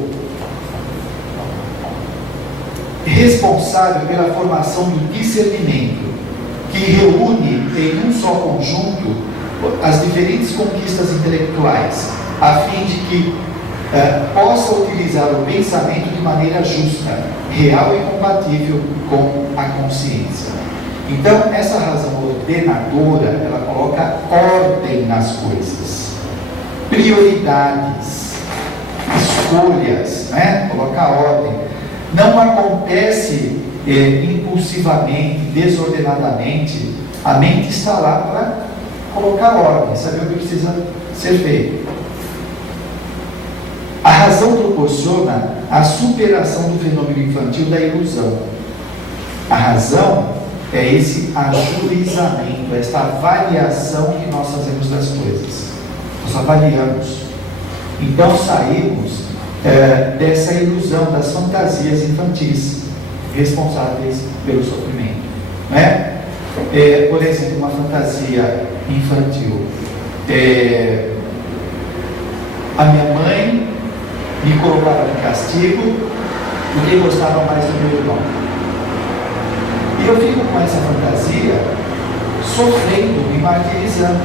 responsável pela formação do discernimento, que reúne em um só conjunto as diferentes conquistas intelectuais, a fim de que possa utilizar o pensamento de maneira justa, real e compatível com a consciência. Então, essa razão ordenadora, ela coloca ordem nas coisas, prioridades, escolhas, né? Coloca ordem. Não acontece impulsivamente, desordenadamente. A mente está lá para colocar ordem, saber o que precisa ser feito. A razão proporciona a superação do fenômeno infantil da ilusão. A razão é esse ajuizamento, esta avaliação que nós fazemos das coisas. Nós avaliamos. Então saímos dessa ilusão, das fantasias infantis, responsáveis pelo sofrimento. Né? Por exemplo, uma fantasia infantil. A minha mãe me colocava de castigo porque gostava mais do meu irmão. E eu fico com essa fantasia sofrendo, me martirizando.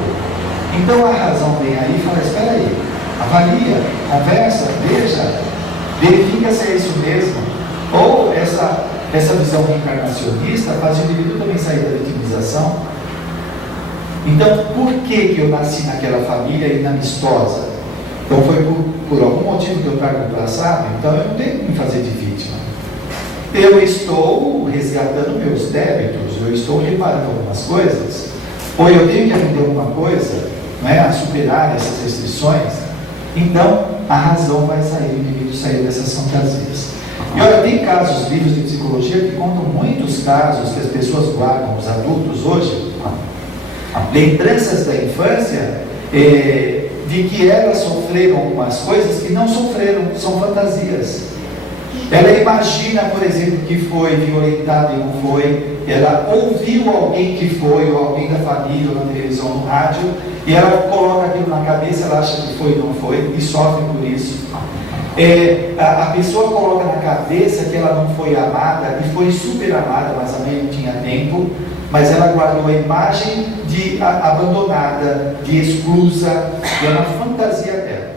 Então a razão vem aí e fala: espera aí, avalia, conversa, veja, verifica se é isso mesmo. Ou essa visão reencarnacionista faz o indivíduo também sair da vitimização. Então, por que eu nasci naquela família inamistosa? Então foi por algum motivo que eu trago no passado, então eu não tenho que me fazer de vítima. Eu estou resgatando meus débitos, eu estou reparando algumas coisas, ou eu tenho que aprender alguma coisa, né, a superar essas restrições. Então a razão vai sair, o indivíduo sair dessas fantasias. E olha, tem casos, livros de psicologia que contam muitos casos que as pessoas guardam, os adultos hoje, lembranças da infância, de que elas sofreram algumas coisas que não sofreram, são fantasias. Ela imagina, por exemplo, que foi violentada e não foi. Ela ouviu alguém que foi, ou alguém da família, ou na televisão, no rádio, e ela coloca aquilo na cabeça, ela acha que foi e não foi, e sofre por isso. A pessoa coloca na cabeça que ela não foi amada, e foi super amada, mas a mãe não tinha tempo, mas ela guardou a imagem de abandonada, de exclusa, e é uma fantasia dela.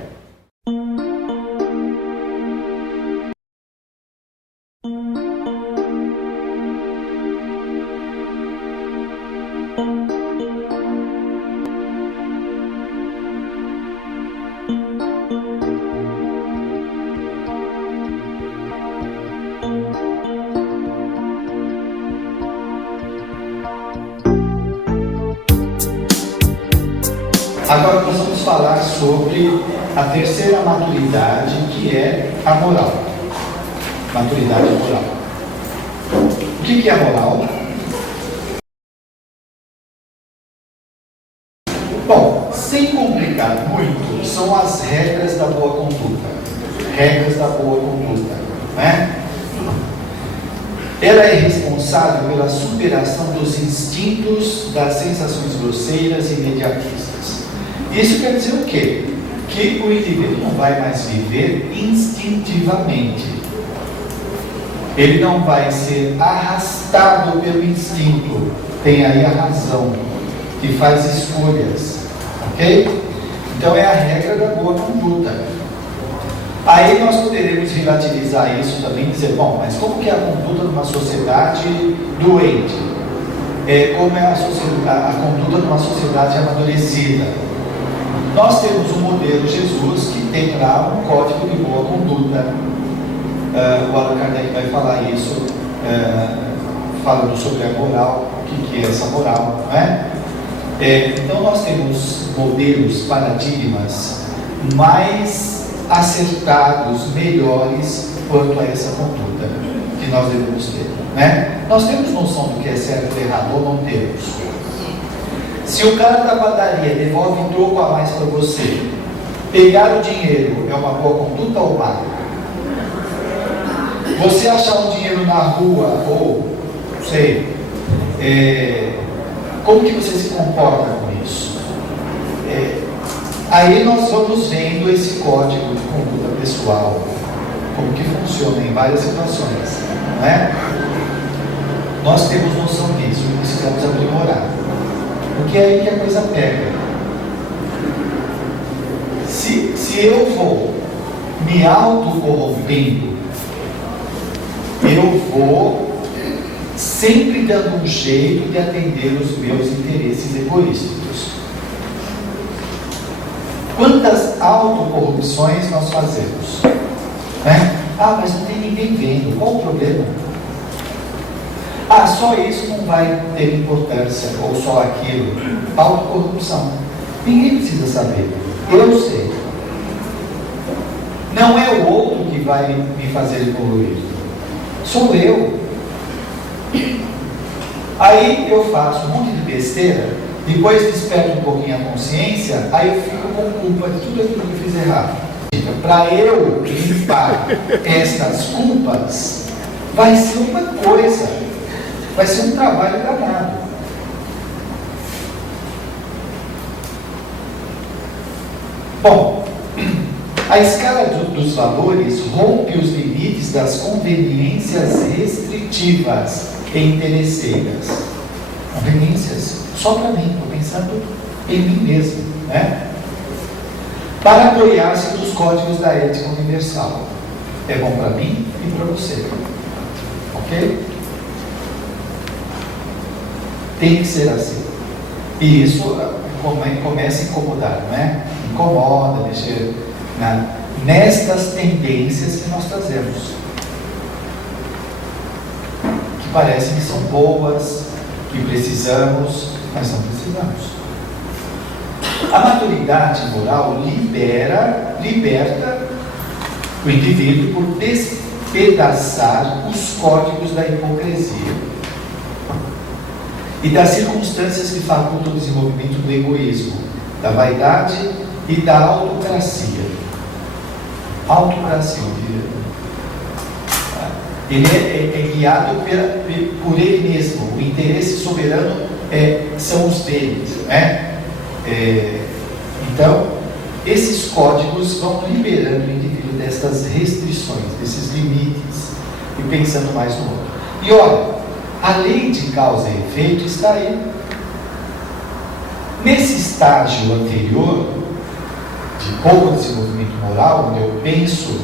Agora nós vamos falar sobre a terceira maturidade, que é a moral. Maturidade moral. O que é a moral? Bom, sem complicar muito, são as regras da boa conduta. Regras da boa conduta, né? Ela é responsável pela superação dos instintos, das sensações grosseiras e imediatistas. Isso quer dizer o quê? Que o indivíduo não vai mais viver instintivamente. Ele não vai ser arrastado pelo instinto. Tem aí a razão, que faz escolhas. Ok? Então é a regra da boa conduta. Aí nós poderemos relativizar isso também e dizer: bom, mas como que é a conduta de uma sociedade doente? Como é a conduta de uma sociedade amadurecida? Nós temos um modelo Jesus que tem lá um código de boa conduta. O Allan Kardec vai falar isso, falando sobre a moral, o que é essa moral, não é? Então nós temos modelos, paradigmas mais acertados, melhores quanto a essa conduta que nós devemos ter, né? Nós temos noção do que é certo e errado, ou não temos? Se o cara da padaria devolve um troco a mais para você, pegar o dinheiro é uma boa conduta ou má? Você achar um dinheiro na rua, ou, não sei, como que você se comporta com isso? Aí nós vamos vendo esse código de conduta pessoal, como que funciona em várias situações, não é? Nós temos noção disso e precisamos aprimorar. Porque é aí que a coisa pega. Se eu vou me autocorrompendo, eu vou sempre dando um jeito de atender os meus interesses egoísticos. Quantas autocorrupções nós fazemos? Né? Ah, mas não tem ninguém vendo. Qual o problema? Ah, só isso não vai ter importância, ou só aquilo. Autocorrupção. Ninguém precisa saber. Eu sei. Não é o outro que vai me fazer evoluir. Sou eu. Aí eu faço um monte de besteira, depois desperto um pouquinho a consciência, aí eu fico com culpa de tudo aquilo que eu fiz errado. Para eu limpar estas culpas, vai ser uma coisa, vai ser um trabalho danado. Bom, a escala dos valores rompe os limites das conveniências restritivas e interesseiras. Conveniências só para mim, estou pensando em mim mesmo, né? Para apoiar-se nos códigos da ética universal. É bom para mim e para você. Ok? Tem que ser assim. E isso começa a incomodar, não é? Incomoda, mexer nestas tendências que nós trazemos. Que parecem que são boas, que precisamos, mas não precisamos. A maturidade moral liberta o indivíduo por despedaçar os códigos da hipocrisia e das circunstâncias que facultam o desenvolvimento do egoísmo, da vaidade e da autocracia. Autocracia, ele é guiado por ele mesmo. O interesse soberano são os dele, né? Então, esses códigos vão liberando o indivíduo destas restrições, desses limites, e pensando mais no outro. E olha, a lei de causa e efeito está aí. Nesse estágio anterior, de pouco desenvolvimento moral, onde eu penso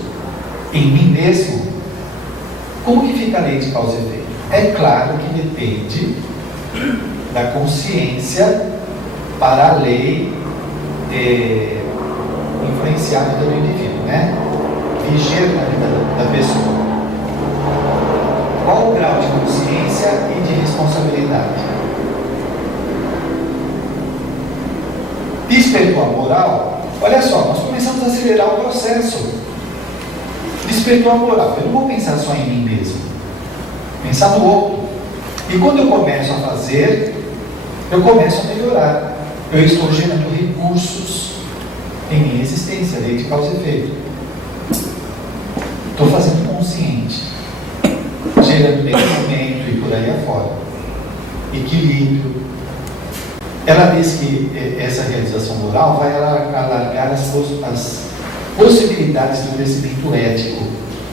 em mim mesmo, como que fica a lei de causa e efeito? É claro que depende da consciência para a lei influenciar a vida do indivíduo, né? Vigiar na vida da pessoa. Qual o grau de consciência e de responsabilidade? Despertou a moral? Olha só, nós começamos a acelerar o processo. Despertou a moral. Eu não vou pensar só em mim mesmo. Pensar no outro. E quando eu começo a fazer, eu começo a melhorar. Eu estou gerando recursos em minha existência, lei de causa e efeito. Estou fazendo consciente, gerando merecimento e por aí afora. Equilíbrio. Ela diz que essa realização moral vai alargar as possibilidades do crescimento ético,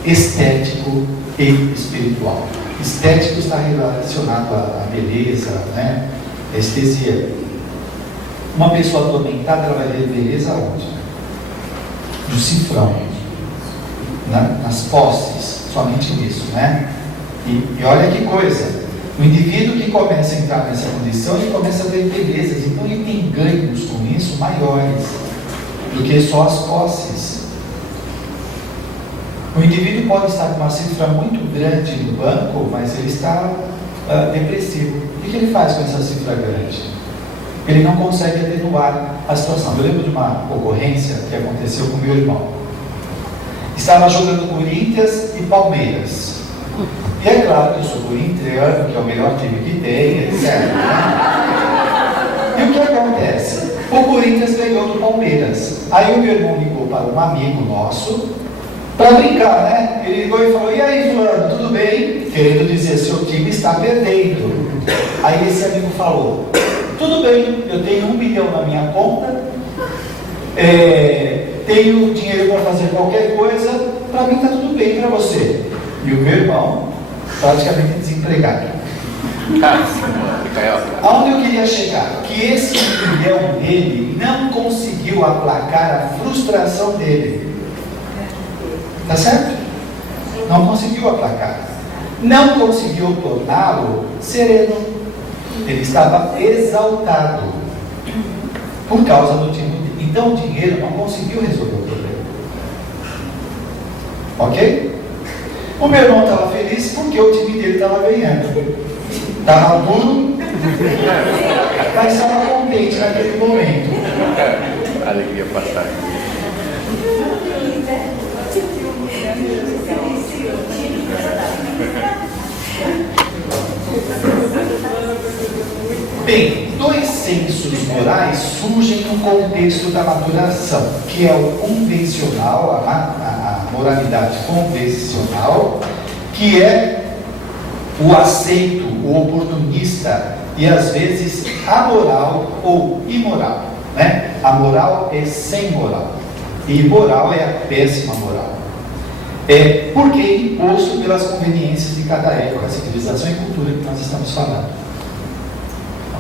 estético e espiritual. Estético está relacionado à beleza, né? A estesia. Uma pessoa atormentada, ela vai ver beleza onde? No cifrão, nas posses, somente nisso, né? E olha que coisa, o indivíduo que começa a entrar nessa condição, ele começa a ver belezas, então ele tem ganhos com isso maiores do que só as posses. O indivíduo pode estar com uma cifra muito grande no banco, mas ele está depressivo. O que ele faz com essa cifra grande? Ele não consegue atenuar a situação. Eu lembro de uma ocorrência que aconteceu com meu irmão. Estava jogando Corinthians e Palmeiras. E é claro que eu sou corintiano, que é o melhor time que tem, etc. E o que acontece? O Corinthians ganhou do Palmeiras. Aí o meu irmão ligou para um amigo nosso, para brincar, né? Ele ligou e falou: e aí, fulano, tudo bem? Querendo dizer, seu time está perdendo. Aí esse amigo falou: tudo bem, eu tenho 1 milhão na minha conta, tenho dinheiro para fazer qualquer coisa, para mim está tudo bem, para você. E o meu irmão, praticamente desempregado. Aonde eu queria chegar? Que esse empilhão dele não conseguiu aplacar a frustração dele. Tá certo? Não conseguiu aplacar. Não conseguiu torná-lo sereno. Ele estava exaltado por causa do dinheiro. Então o dinheiro não conseguiu resolver o problema. Ok? O meu irmão estava feliz porque o time dele estava ganhando. Estava duro, mas estava contente naquele momento. Alegria passar. Bem, dois sensos morais surgem no contexto da maturação, que é o convencional, a moralidade convencional, que é o aceito, o oportunista e às vezes amoral ou imoral, né? A moral é sem moral e moral é a péssima moral. Porque é imposto pelas conveniências de cada época, civilização e cultura que nós estamos falando.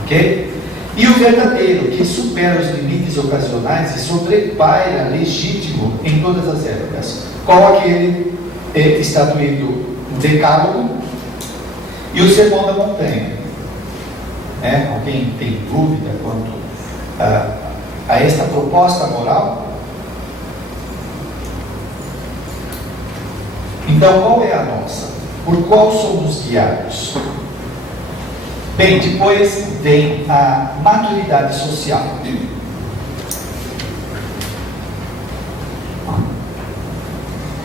Ok? E o verdadeiro, que supera os limites ocasionais e sobrepaira legítimo em todas as épocas. Qual aquele estatuído no Decálogo e o Sermão da Montanha. Alguém tem dúvida quanto a esta proposta moral? Então, qual é a nossa? Por qual somos guiados? Bem, depois vem a maturidade social.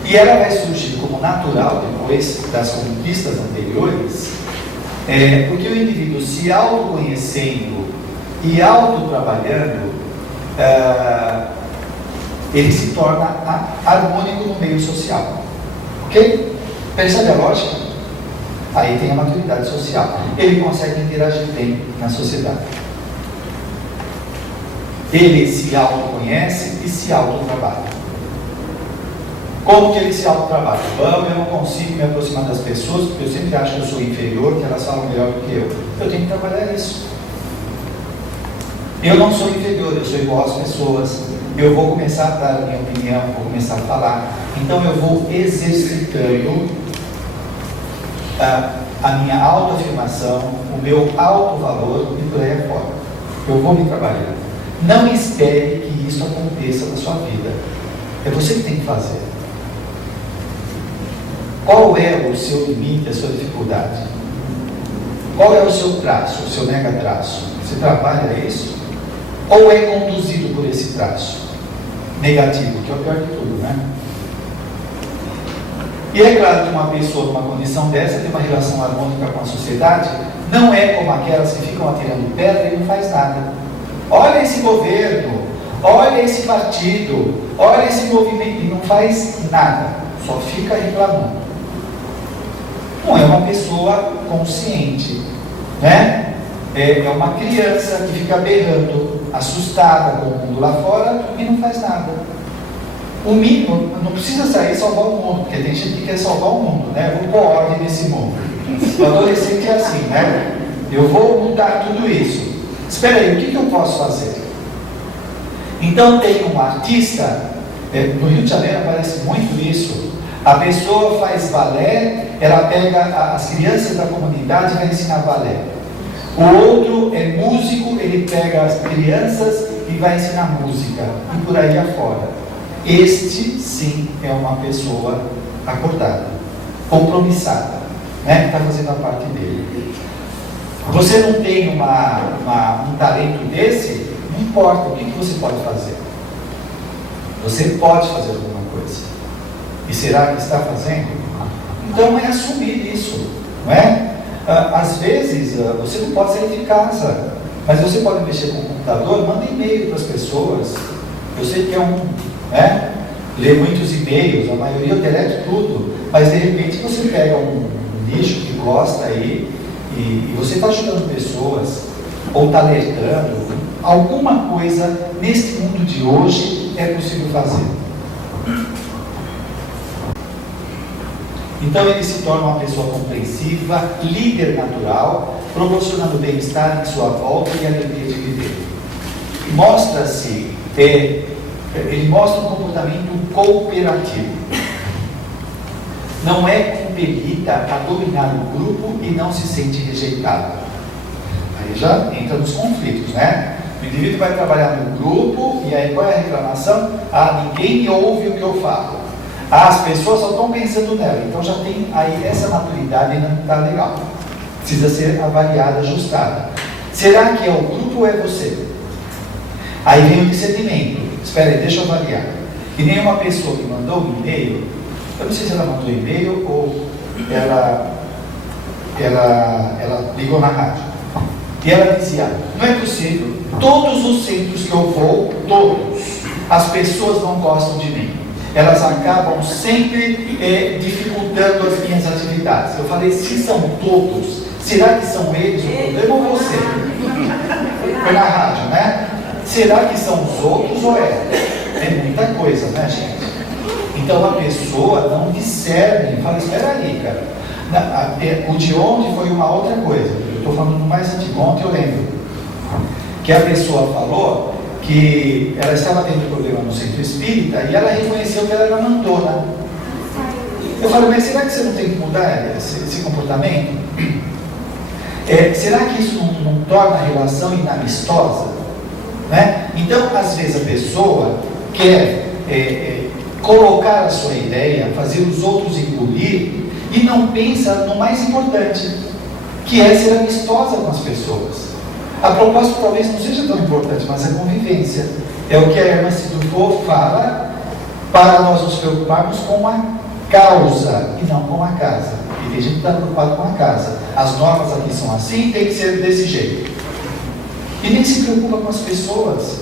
E ela vai surgir como natural depois das conquistas anteriores, porque o indivíduo se autoconhecendo e autotrabalhando, ele se torna harmônico no meio social. Ok? Percebe a lógica? Aí tem a maturidade social. Ele consegue interagir bem na sociedade. Ele se autoconhece e se autotrabalha. Como que ele se autotrabalha? Eu não consigo me aproximar das pessoas porque eu sempre acho que eu sou inferior, que elas falam melhor do que eu. Eu tenho que trabalhar isso. Eu não sou inferior, eu sou igual às pessoas. Eu vou começar a dar a minha opinião, vou começar a falar. Então eu vou exercitando a minha autoafirmação, o meu alto valor e por aí afora. Eu vou me trabalhando. Não espere que isso aconteça na sua vida. É você que tem que fazer. Qual é o seu limite, a sua dificuldade? Qual é o seu traço, o seu mega traço? Você trabalha isso? Ou é conduzido por esse traço negativo, que é o pior de tudo, né? E é claro que uma pessoa numa condição dessa tem uma relação harmônica com a sociedade, não é como aquelas que ficam atirando pedra e não faz nada. Olha esse governo, olha esse partido, olha esse movimento, e não faz nada, só fica reclamando. Não é uma pessoa consciente, né? É uma criança que fica berrando, assustada com o mundo lá fora e não faz nada. O mínimo, não precisa sair e salvar o mundo, porque tem gente que quer salvar o mundo, né? Eu vou pôr ordem nesse mundo. O adolescente é assim, né? Eu vou mudar tudo isso. Espera aí, o que eu posso fazer? Então tem um artista, no Rio de Janeiro aparece muito isso. A pessoa faz balé, ela pega as crianças da comunidade e vai ensinar balé. O outro é músico, ele pega as crianças e vai ensinar música. E por aí afora. Este sim é uma pessoa acordada, compromissada, né? Está fazendo a parte dele. Você não tem um talento desse? Não importa, o que você pode fazer? Você pode fazer alguma coisa. E será que está fazendo? Então é assumir isso, não é? Às vezes você não pode sair de casa, mas você pode mexer com o computador, manda e-mail para as pessoas. Eu sei que lê muitos e-mails, a maioria eu deleto tudo, mas de repente você pega um nicho que gosta aí e você está ajudando pessoas ou está alertando alguma coisa nesse mundo de hoje é possível fazer. Então ele se torna uma pessoa compreensiva, líder natural, proporcionando bem-estar em sua volta e alegria de viver. Mostra-se, ele mostra um comportamento cooperativo. Não é compelida a dominar o grupo e não se sente rejeitada. Aí já entra nos conflitos, né? O indivíduo vai trabalhar no grupo e aí qual é a reclamação? Ninguém me ouve o que eu falo. As pessoas só estão pensando nela. Então já tem aí essa maturidade ainda não está legal. Precisa ser avaliada, ajustada. Será que é o grupo ou é você? Aí vem o discernimento. Espera aí, deixa eu avaliar. Que nem uma pessoa que mandou um e-mail. Eu não sei se ela mandou e-mail ou ela ligou na rádio. E ela dizia, não é possível, todos os centros que eu vou, todos, as pessoas não gostam de mim. Elas acabam sempre dificultando as minhas atividades. Eu falei, se são todos, será que são eles o problema ou você? Foi na rádio, né? Será que são os outros ou é? É muita coisa, né, gente? Então a pessoa não discerne, fala, espera aí, cara. O de ontem foi uma outra coisa. Eu estou falando do mais antigo. Ontem eu lembro que a pessoa falou que ela estava tendo problema no centro espírita e ela reconheceu que ela era mandona. Eu falei, mas será que você não tem que mudar esse comportamento? Será que isso não torna a relação inamistosa? Né? Então, às vezes a pessoa quer colocar a sua ideia, fazer os outros engolir e não pensa no mais importante, que é ser amistosa com as pessoas. A propósito talvez não seja tão importante, mas a convivência. É o que a irmã Sidufo fala para nós nos preocuparmos com a causa e não com a casa. E tem gente que está preocupado com a casa. As normas aqui são assim, tem que ser desse jeito. E nem se preocupa com as pessoas.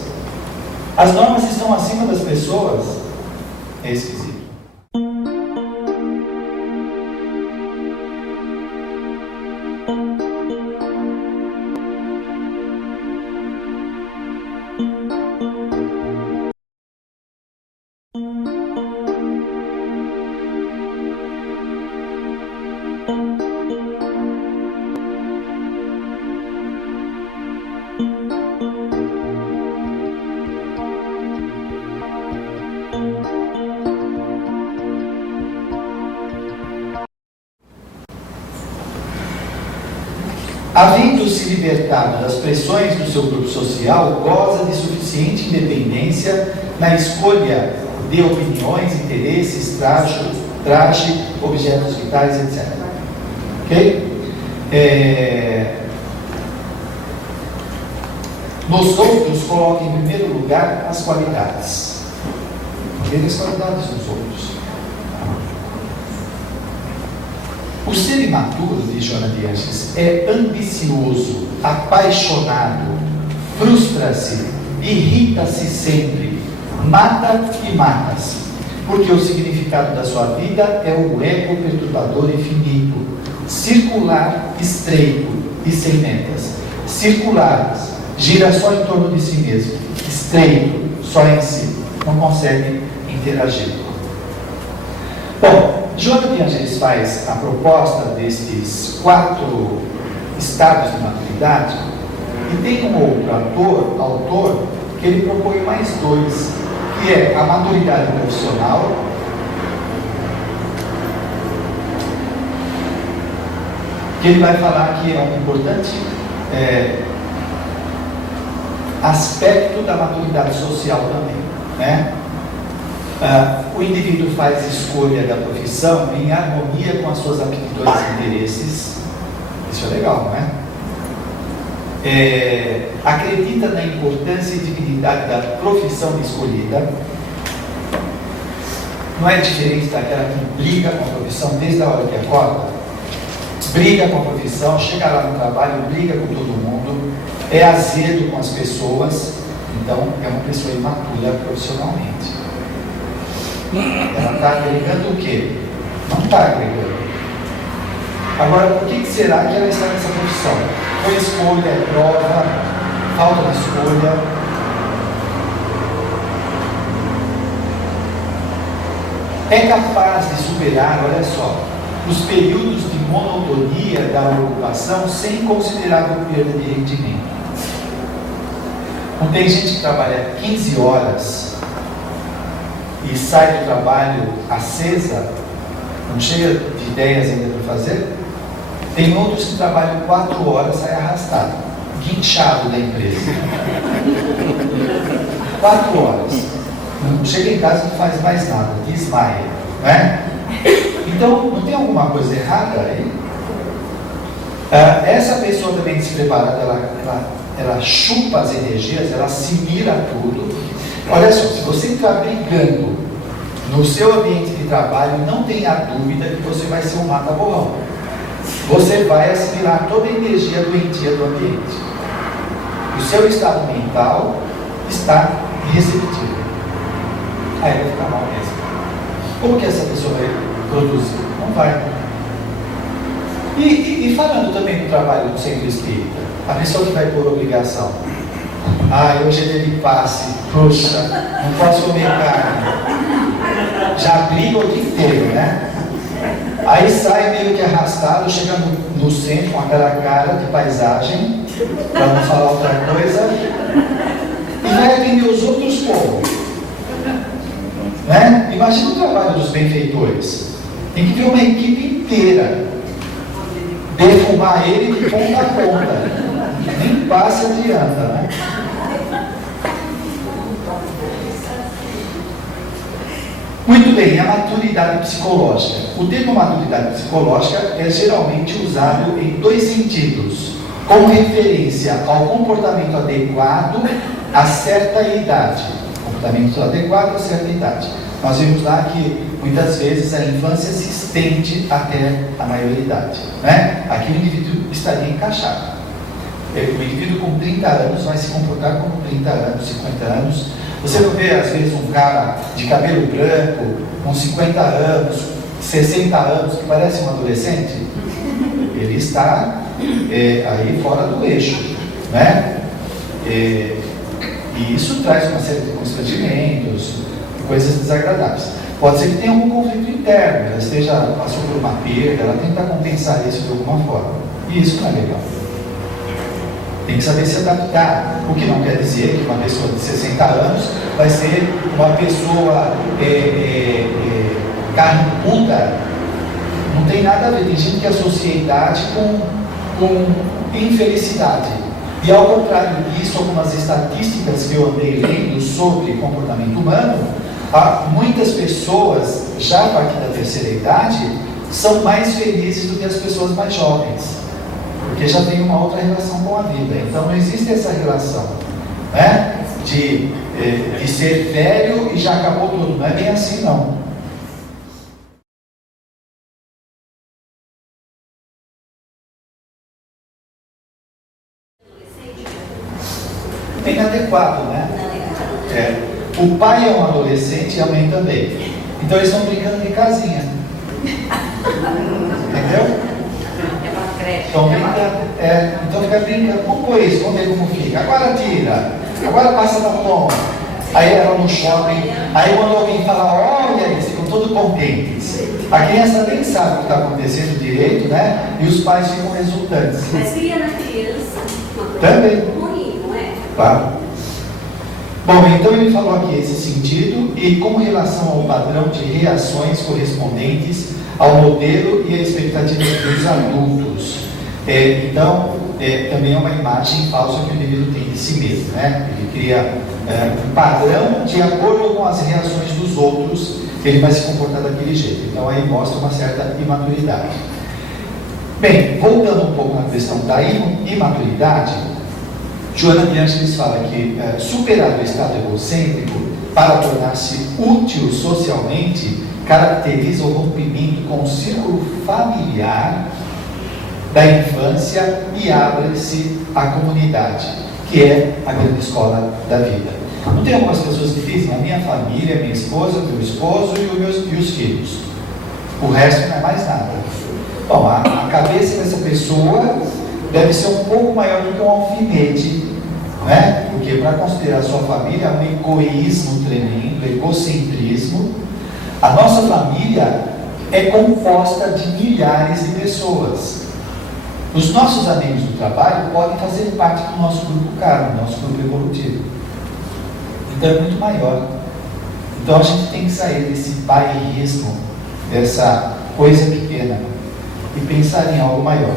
As normas estão acima das pessoas. É esquisito. Havendo-se libertado das pressões do seu grupo social, goza de suficiente independência na escolha de opiniões, interesses, traje, objetos vitais, etc. Ok? Nos outros, coloca em primeiro lugar as qualidades. Veja as qualidades dos outros. O ser imaturo, diz Joana de Angeles, é ambicioso, apaixonado, frustra-se, irrita-se sempre, mata e mata-se, porque o significado da sua vida é o ego perturbador infinito, circular, estreito e sem metas, circulares, gira só em torno de si mesmo, estreito, só em si, não consegue interagir. Bom, Joana de Angeles faz a proposta destes 4 estados de maturidade e tem um outro autor que ele propõe mais 2, que é a maturidade profissional que ele vai falar que é um importante aspecto da maturidade social também, né? O indivíduo faz escolha da profissão em harmonia com as suas aptidões e interesses. Isso é legal, não é? Acredita na importância e dignidade da profissão escolhida. Não é diferente daquela que briga com a profissão desde a hora que acorda. Briga com a profissão, chega lá no trabalho, briga com todo mundo, é azedo com as pessoas. Então, é uma pessoa imatura profissionalmente. Ela está agregando o quê? Não está agregando. Agora, por que será que ela está nessa profissão? Foi escolha, é prova, falta de escolha. é capaz de superar, olha só, os períodos de monotonia da ocupação sem considerável perda de rendimento. Não tem gente que trabalha 15 horas e sai do trabalho acesa, não chega de ideias ainda para fazer? Tem outros que trabalham 4 horas e saem arrastado, guinchado da empresa. 4 horas. Não chega em casa e não faz mais nada, desmaia, né? Então, não tem alguma coisa errada aí? Essa pessoa também despreparada, ela chupa as energias, ela assimila tudo. Olha só, se você entrar brigando no seu ambiente de trabalho, não tenha dúvida que você vai ser um mata-borrão. Você vai assimilar toda a energia doentia do ambiente. O seu estado mental está receptivo. Aí vai ficar mal mesmo. Como que essa pessoa vai produzir? Não vai. E falando também do trabalho do centro espírita, a pessoa que vai por obrigação. Hoje é dia de passe. Poxa, não posso comer carne. Já briga o dia inteiro, né? Aí sai meio que arrastado, chega no centro com aquela cara de paisagem, para não falar outra coisa, e vai atender os outros povos. Né? Imagina o trabalho dos benfeitores. Tem que ver uma equipe inteira defumar ele de ponta a ponta. Nem passa adianta, né? Muito bem, a maturidade psicológica. O termo maturidade psicológica é geralmente usado em 2 sentidos, como referência ao comportamento adequado a certa idade. Comportamento adequado a certa idade. Nós vimos lá que muitas vezes a infância se estende até a maioridade, né? Aqui o indivíduo estaria encaixado. O indivíduo com 30 anos vai se comportar como 30 anos, 50 anos. Você não vê, às vezes, um cara de cabelo branco, com 50 anos, 60 anos, que parece um adolescente? Ele está aí fora do eixo, né? E isso traz uma série de constrangimentos, coisas desagradáveis. Pode ser que tenha algum conflito interno, ela passou por uma perda, ela tenta compensar isso de alguma forma. E isso não é legal. Tem que saber se adaptar, o que não quer dizer que uma pessoa de 60 anos vai ser uma pessoa carrancuda. Não tem nada a ver, tem gente que associa a idade com infelicidade. E ao contrário disso, algumas estatísticas que eu andei lendo sobre comportamento humano, muitas pessoas, já a partir da terceira idade, são mais felizes do que as pessoas mais jovens. Porque já tem uma outra relação com a vida. Então não existe essa relação, né? De ser velho e já acabou tudo. Não é bem assim, não. É inadequado, né? O pai é um adolescente e a mãe também. Então eles estão brincando de casinha. Entendeu? Então fica brincando, vamos pôr isso, vamos ver como fica. Agora tira, agora passa na ponta. Aí ela no shopping, aí quando alguém fala, olha, eles ficam todos contentes. A criança nem sabe o que está acontecendo direito, né? E os pais ficam resultantes. Mas cria na criança também. Ruim, não é? Claro. Bom, então ele falou aqui esse sentido e com relação ao padrão de reações correspondentes ao modelo e à expectativa dos adultos. Então, também é uma imagem falsa que o indivíduo tem de si mesmo, né? Ele cria um padrão de acordo com as reações dos outros, ele vai se comportar daquele jeito. Então, aí mostra uma certa imaturidade. Bem, voltando um pouco na questão da imaturidade, Joana de Ângeles fala que superar o estado egocêntrico para tornar-se útil socialmente caracteriza o rompimento com o círculo familiar da infância e abre-se à comunidade, que é a grande escola da vida. Não tem algumas pessoas que dizem, a minha família, minha esposa, meu esposo e os filhos. O resto não é mais nada. Bom, a cabeça dessa pessoa deve ser um pouco maior do que um alfinete, né? Porque para considerar a sua família é um egoísmo tremendo, egocentrismo, A nossa família é composta de milhares de pessoas. Os nossos amigos do trabalho podem fazer parte do nosso grupo karma, do nosso grupo evolutivo. Então é muito maior. Então a gente tem que sair desse bairrismo, dessa coisa pequena, e pensar em algo maior.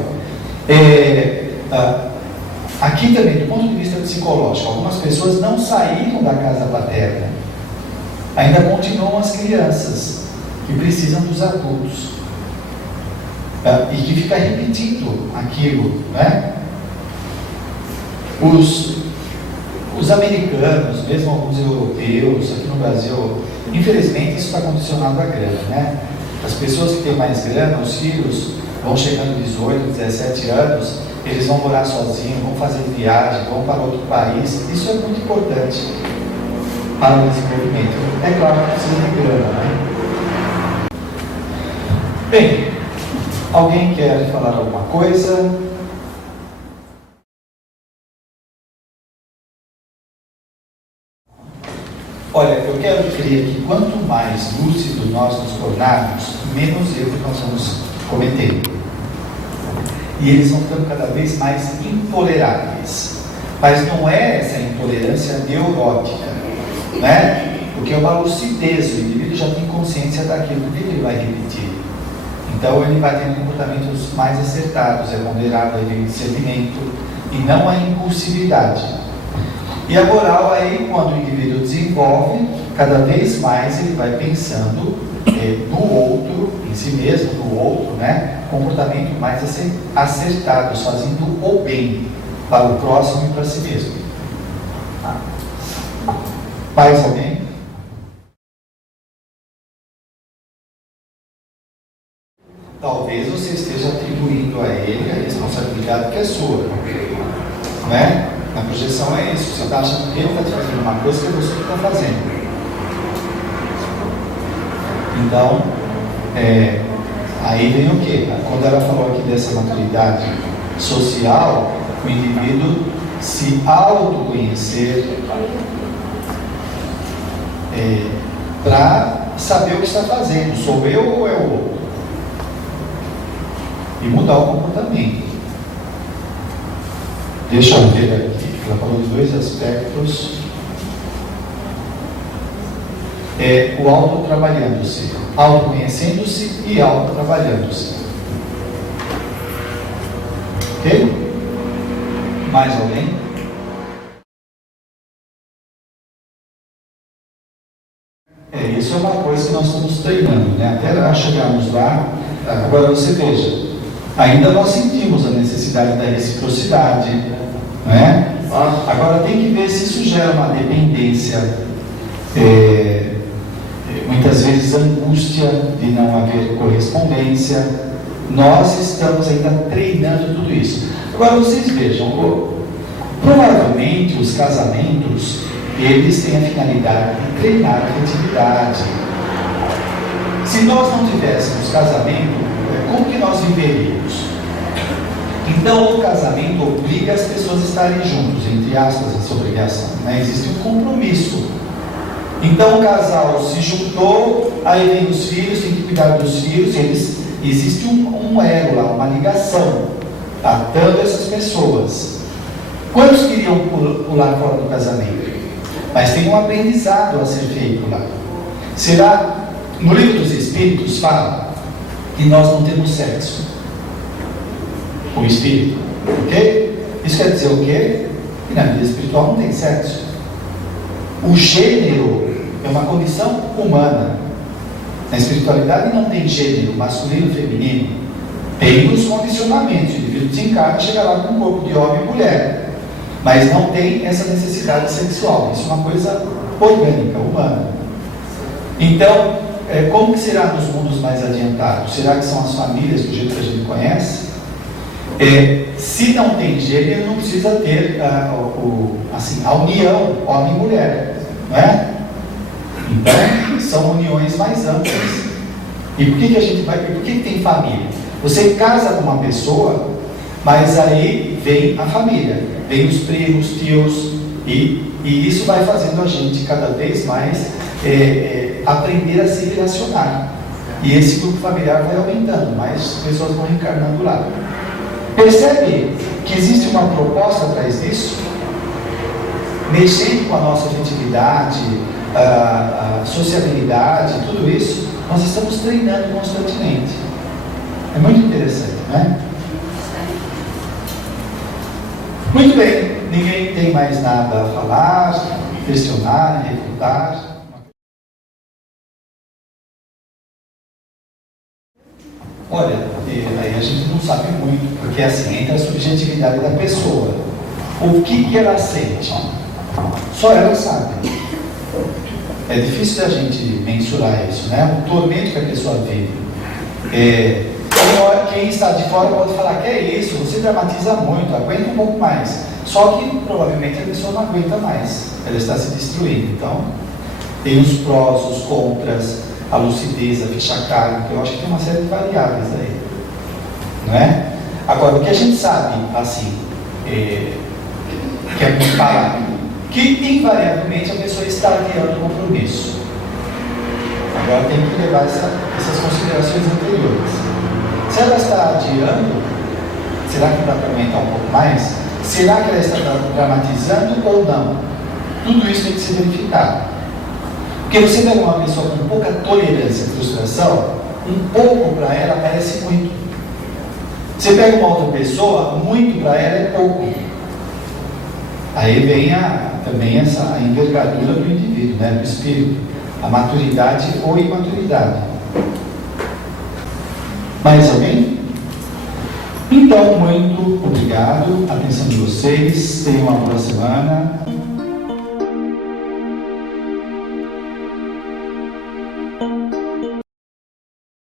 Aqui também, do ponto de vista psicológico, algumas pessoas não saíram da casa paterna. Ainda continuam as crianças, que precisam dos adultos. E que fica repetindo aquilo, né? Os americanos, mesmo alguns europeus, aqui no Brasil, infelizmente isso está condicionado à grana, né? As pessoas que têm mais grana, os filhos vão chegando 18, 17 anos, eles vão morar sozinhos, vão fazer viagem, vão para outro país. Isso é muito importante para o desenvolvimento. É claro que precisa de grana, né? Bem, alguém quer falar alguma coisa? Olha, eu quero crer que quanto mais lúcido nós nos tornarmos, menos erros nós vamos cometendo. E eles vão ficando cada vez mais intoleráveis. Mas não é essa intolerância neurótica, né? Porque é uma lucidez, o indivíduo já tem consciência daquilo que ele vai repetir. Então ele vai tendo comportamentos mais acertados, é moderado, ele tem discernimento e não a impulsividade. E a moral aí, quando o indivíduo desenvolve, cada vez mais ele vai pensando no outro, em si mesmo, no outro, né? Comportamento mais acertado, fazendo o bem para o próximo e para si mesmo. Mais alguém? Talvez você esteja atribuindo a ele a responsabilidade que é sua, né? Na projeção é isso, você está achando que ele está te fazendo uma coisa que é você que está fazendo. Então, aí vem o quê? Quando ela falou aqui dessa maturidade social, o indivíduo se autoconhecer para saber o que está fazendo, sou eu ou é o outro? E mudar o comportamento. Deixa eu ver aqui, ela falou de dois aspectos. O autotrabalhando-se, autoconhecendo-se e autotrabalhando-se. Ok? Mais alguém? Isso é uma coisa que nós estamos treinando, né? Até chegarmos lá. Agora você veja, ainda nós sentimos a necessidade da reciprocidade, né? Agora tem que ver se isso gera uma dependência, muitas vezes angústia de não haver correspondência. Nós estamos ainda treinando tudo isso. Agora vocês vejam, provavelmente os casamentos, eles têm a finalidade de treinar a criatividade. Se nós não tivéssemos casamento, como que nós viveríamos? Então o casamento obriga as pessoas a estarem juntos, entre aspas, essa obrigação, né? Existe um compromisso. Então o casal se juntou, aí vem os filhos, tem que cuidar dos filhos, existe um elo lá, uma ligação, atando essas pessoas. Quantos queriam pular fora do casamento? Mas tem um aprendizado a ser feito lá. Será, no livro dos Espíritos fala que nós não temos sexo. O espírito, ok? Isso quer dizer o quê? Que na vida espiritual não tem sexo. O gênero é uma condição humana. Na espiritualidade não tem gênero, masculino e feminino. Tem os condicionamentos. O indivíduo desencarna e chega lá com um corpo de homem e mulher. Mas não tem essa necessidade sexual. Isso é uma coisa orgânica, humana. Então, como que será nos mundos mais adiantados? Será que são as famílias do jeito que a gente conhece? Se não tem gênero, não precisa ter a união homem e mulher, não é? Então, são uniões mais amplas. E por que a gente vai? Por que tem família? Você casa com uma pessoa, mas aí vem a família, vem os primos, tios, e isso vai fazendo a gente cada vez mais aprender a se relacionar. E esse grupo familiar vai aumentando, mais pessoas vão reencarnando lá. Percebe que existe uma proposta atrás disso? Mexendo com a nossa afetividade, a sociabilidade, tudo isso, nós estamos treinando constantemente. É muito interessante, não é? Muito bem, ninguém tem mais nada a falar, questionar, refutar. Olha, aí a gente não sabe muito, porque assim, entra a subjetividade da pessoa. O que ela sente? Só ela sabe. É difícil da gente mensurar isso, né? O tormento que a pessoa vive. Quem está de fora pode falar que é isso, você dramatiza muito, aguenta um pouco mais. Só que provavelmente a pessoa não aguenta mais, ela está se destruindo. Então, tem os prós, os contras, a lucidez, a ficha kármica, eu acho que tem uma série de variáveis aí, não é? Agora, o que a gente sabe, assim, que é muito falar, que invariavelmente a pessoa está adiando o compromisso. Agora tem que levar essas considerações anteriores. Se ela está adiando, será que dá para aumentar um pouco mais? Será que ela está dramatizando ou não? Tudo isso tem que ser verificado. Porque você pega uma pessoa com pouca tolerância à frustração, um pouco para ela parece muito. Você pega uma outra pessoa, muito para ela é pouco. Aí vem também a envergadura do indivíduo, né, do espírito, a maturidade ou imaturidade. Mais alguém? Então, muito obrigado, atenção de vocês, tenham uma boa semana.